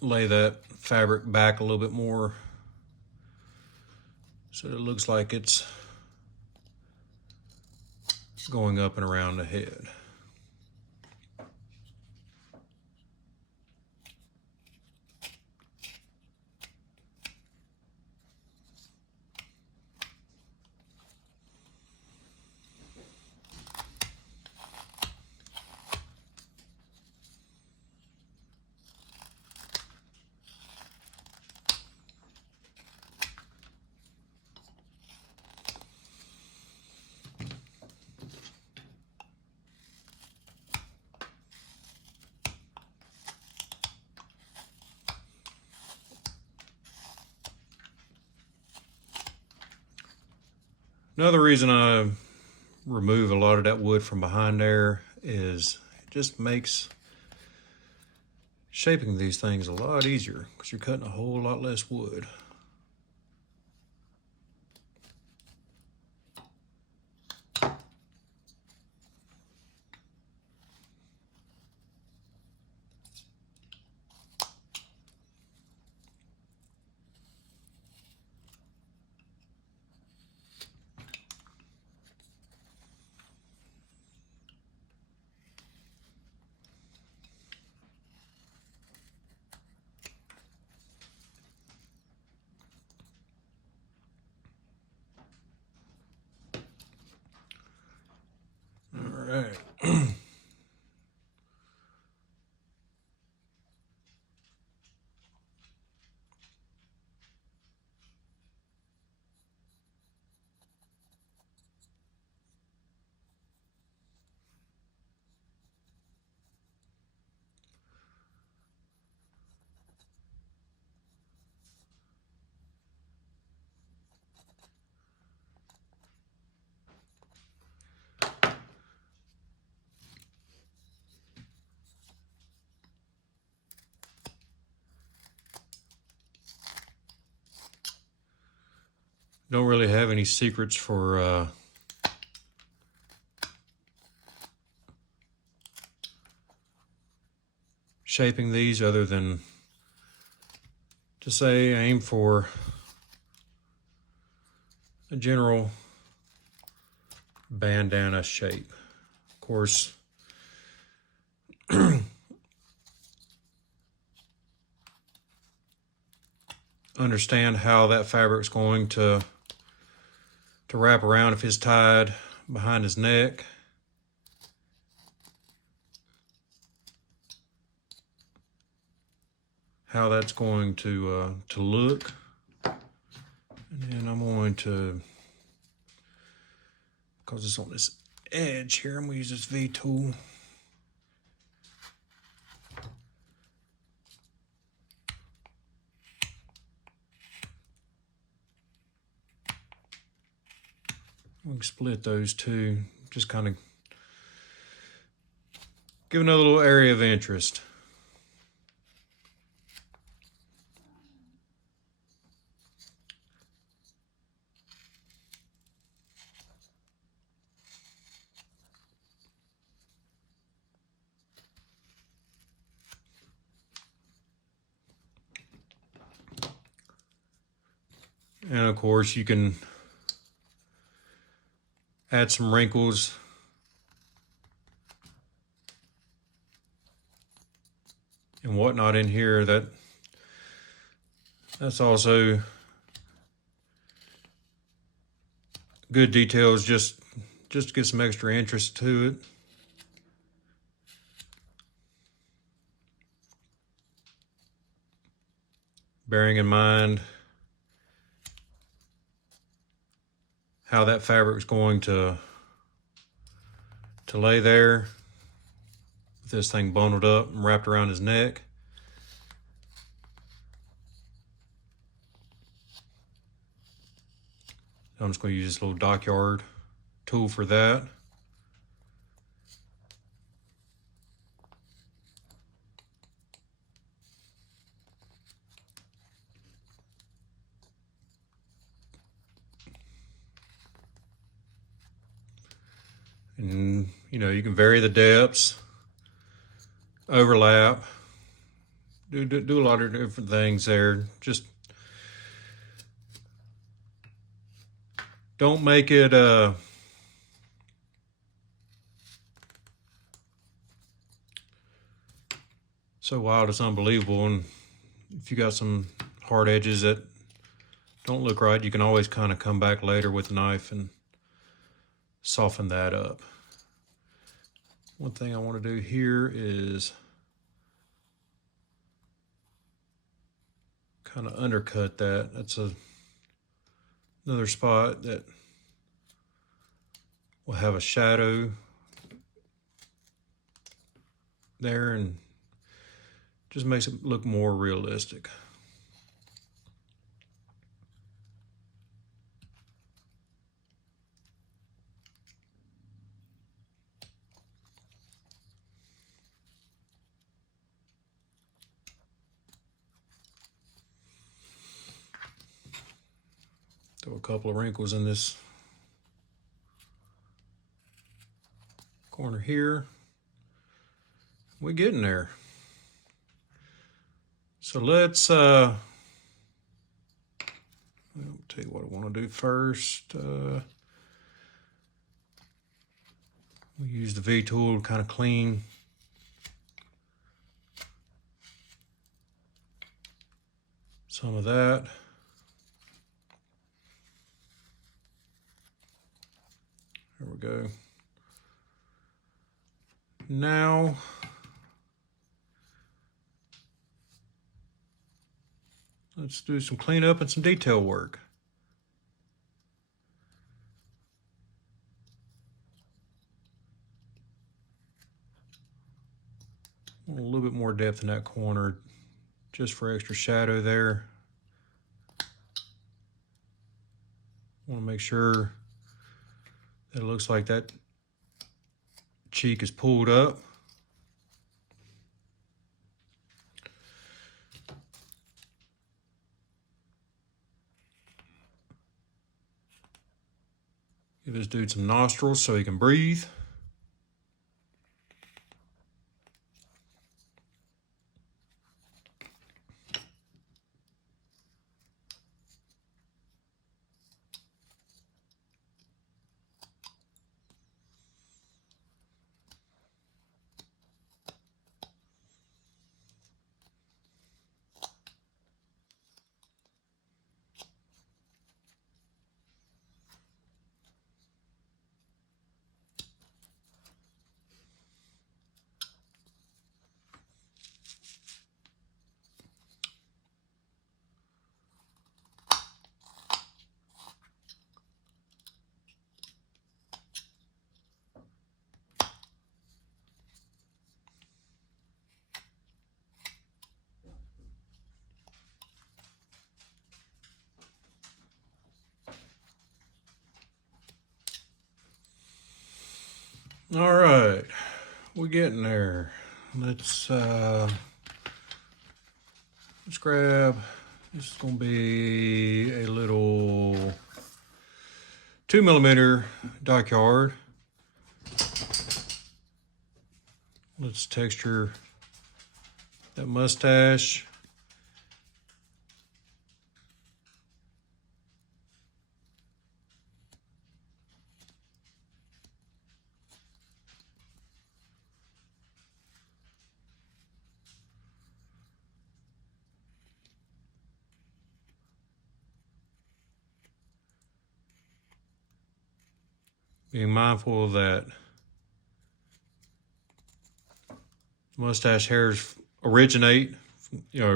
lay that fabric back a little bit more so it looks like it's going up and around the head. Another reason I remove a lot of that wood from behind there is it just makes shaping these things a lot easier because you're cutting a whole lot less wood. right. Don't really have any secrets for shaping these other than to say aim for a general bandana shape. Of course, understand how that fabric's going to wrap around if it's tied behind his neck. How that's going to look. And then I'm going to, because it's on this edge here, I'm going to use this V tool. We can split those two, just kind of give another little area of interest. And of course you can add some wrinkles and whatnot in here. That's also good details, just to get some extra interest to it. Bearing in mind how that fabric is going to lay there with this thing bundled up and wrapped around his neck. I'm just going to use this little dockyard tool for that. And you know, you can vary the depths, overlap, do a lot of different things there. Just don't make it so wild it's unbelievable. And if you got some hard edges that don't look right, you can always kind of come back later with a knife and soften that up. One thing I want to do here is kind of undercut that. That's another spot that will have a shadow there and just makes it look more realistic. Throw a couple of wrinkles in this corner here. We're getting there. So let's I'll tell you what I want to do first. We use the V tool to kind of clean some of that. There we go. Now, let's do some cleanup and some detail work. A little bit more depth in that corner, just for extra shadow there. Want to make sure that it looks like that cheek is pulled up. Give this dude some nostrils so he can breathe. All right, we're getting there. Let's grab, this is gonna be a little 2mm die card. Let's texture that mustache. Being mindful of that mustache hairs originate,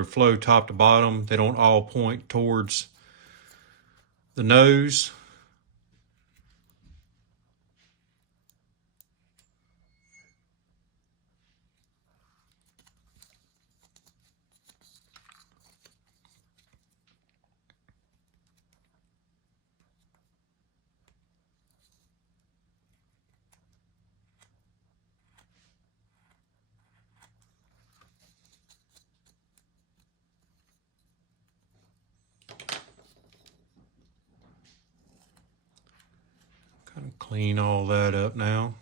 flow top to bottom. They don't all point towards the nose. Kind of clean all that up now.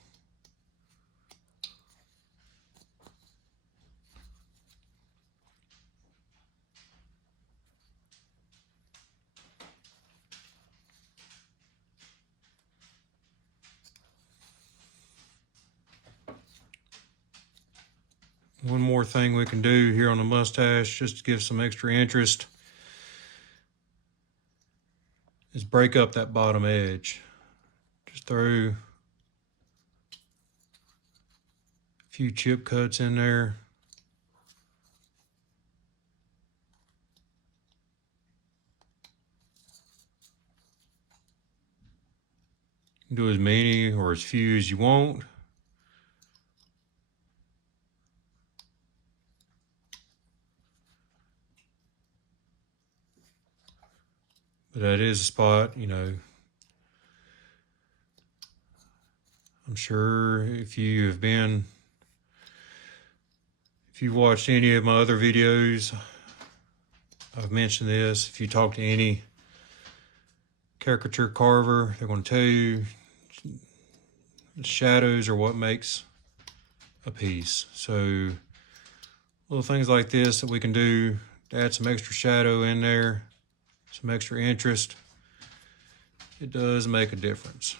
One more thing we can do here on the mustache, just to give some extra interest, is break up that bottom edge. Just throw a few chip cuts in there. Do as many or as few as you want. But that is a spot, I'm sure if you've watched any of my other videos, I've mentioned this. If you talk to any caricature carver, they're going to tell you the shadows are what makes a piece. So little things like this that we can do to add some extra shadow in there, some extra interest, it does make a difference.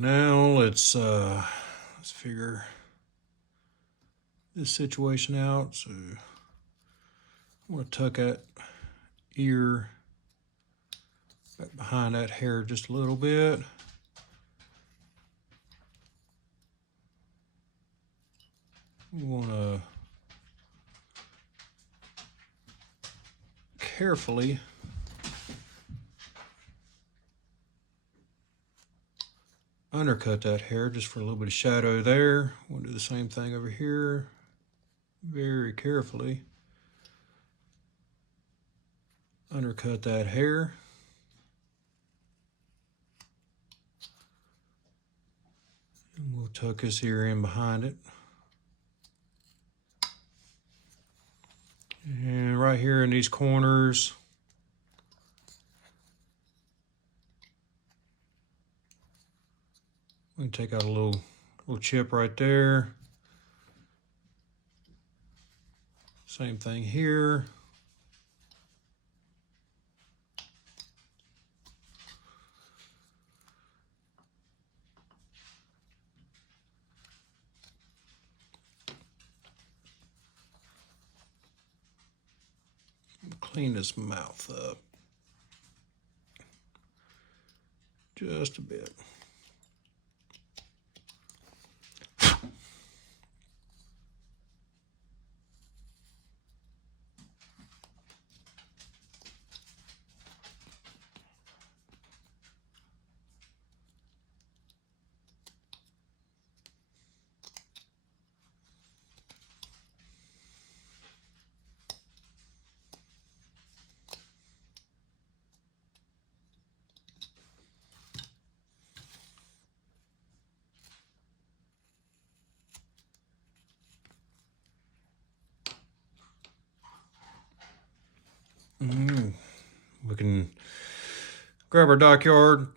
Now let's figure this situation out. So I'm going to tuck that ear back behind that hair just a little bit. We want to carefully undercut that hair just for a little bit of shadow there. We'll do the same thing over here. Very carefully undercut that hair. And we'll tuck this ear in behind it. And right here in these corners, we can take out a little chip right there. Same thing here. Clean this mouth up just a bit. We can grab our dockyard,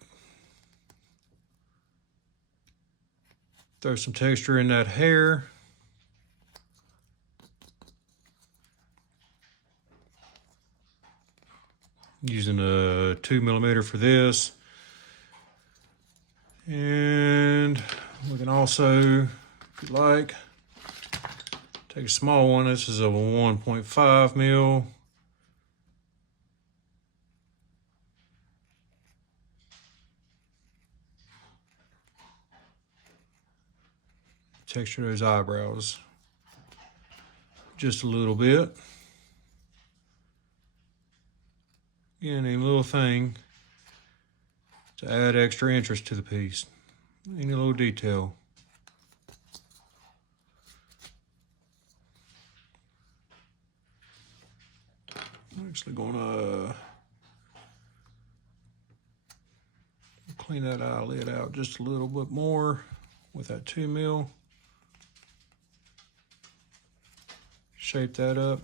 throw some texture in that hair. Using a 2mm for this. And we can also, if you like, take a small one. This is a 1.5mm. Texture those eyebrows just a little bit. Again, a little thing to add extra interest to the piece. Any little detail. I'm actually gonna clean that eyelid out just a little bit more with that 2mm. Shape that up.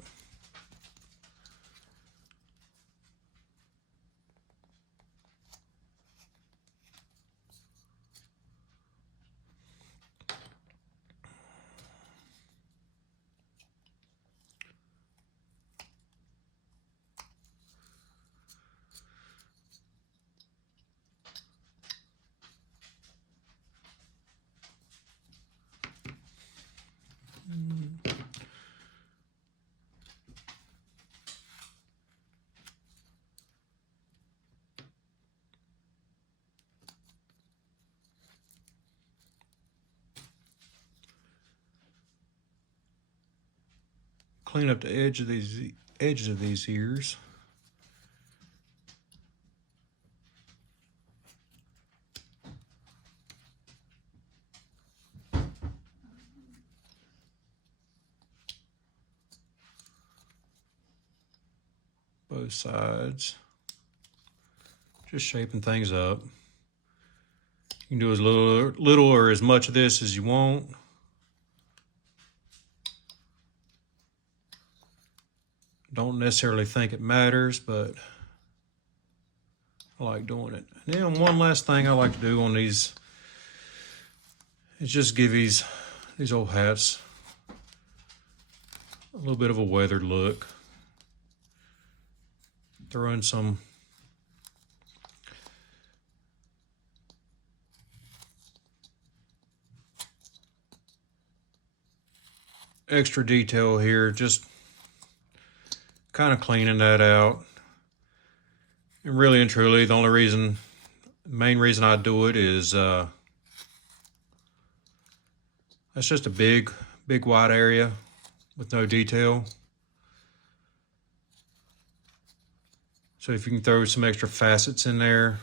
Clean up the edges of these ears. Both sides. Just shaping things up. You can do as little or as much of this as you want. Don't necessarily think it matters, but I like doing it. And then one last thing I like to do on these is just give these old hats a little bit of a weathered look. Throw in some extra detail here, just kind of cleaning that out. And really and truly, the main reason I do it is that's just a big wide area with no detail. So if you can throw some extra facets in there,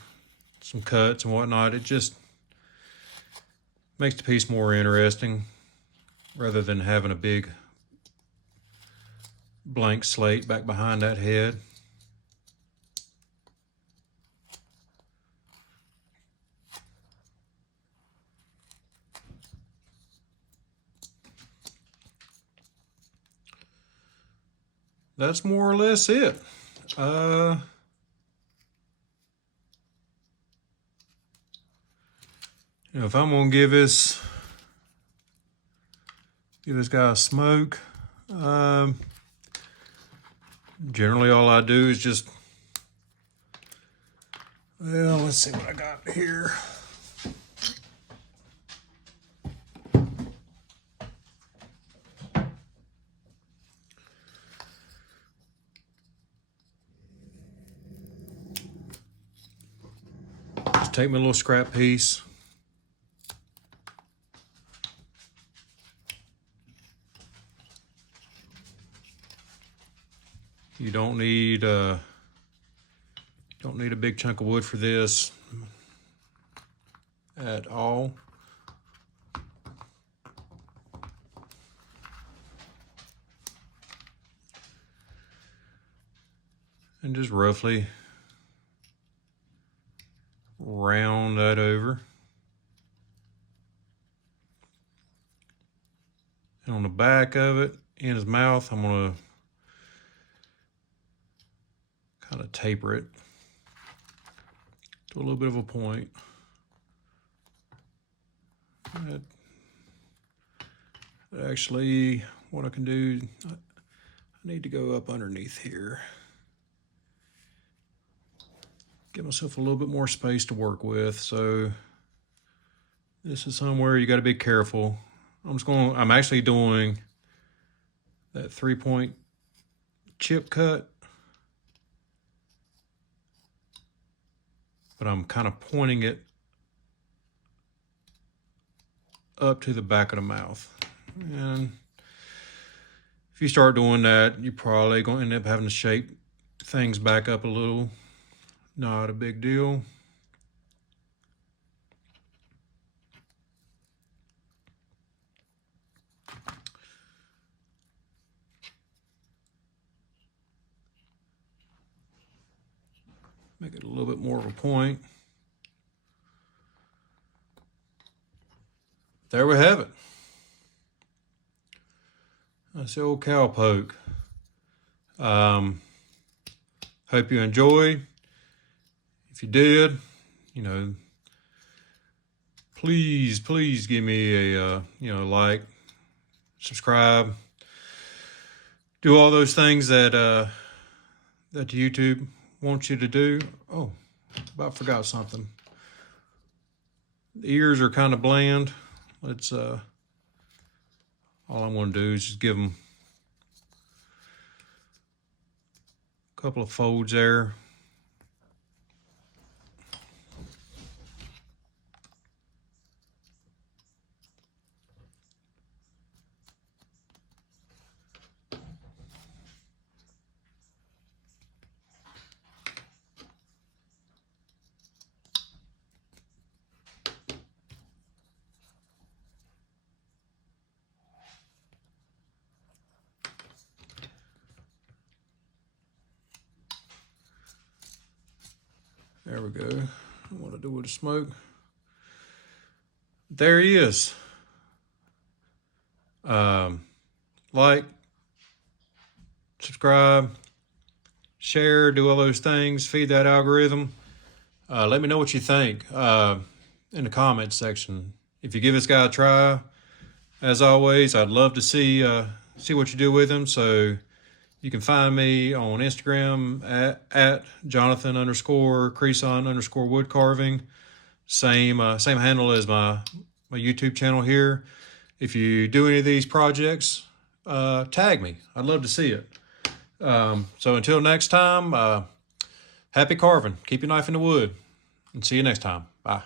some cuts and whatnot, it just makes the piece more interesting rather than having a big blank slate back behind that head. That's more or less it. If I'm gonna give this guy a smoke, generally all I do is just, well, let's see what I got here. Just take my little scrap piece. You don't need a big chunk of wood for this at all. And just roughly round that over. And on the back of it, in his mouth, I'm gonna kind of taper it to a little bit of a point. Actually, what I can do, I need to go up underneath here. Give myself a little bit more space to work with. So this is somewhere you got to be careful. I'm actually doing that 3-point chip cut, but I'm kind of pointing it up to the back of the mouth. And if you start doing that, you're probably going to end up having to shape things back up a little. Not a big deal. Make it a little bit more of a point. There we have it. That's the old cowpoke. Hope you enjoyed. If you did, please give me a like, subscribe, do all those things that YouTube wants you to do. Oh, about forgot something. The ears are kind of bland. Let's all I'm going to do is just give them a couple of folds there. There we go. I want to do with the smoke. There he is. Like, subscribe, share, do all those things, feed that algorithm. Let me know what you think in the comments section. If you give this guy a try, as always, I'd love to see what you do with him. So you can find me on Instagram at Jonathan_Creason_wood carving. Same handle as my YouTube channel here. If you do any of these projects, tag me. I'd love to see it. So until next time, happy carving. Keep your knife in the wood. And see you next time. Bye.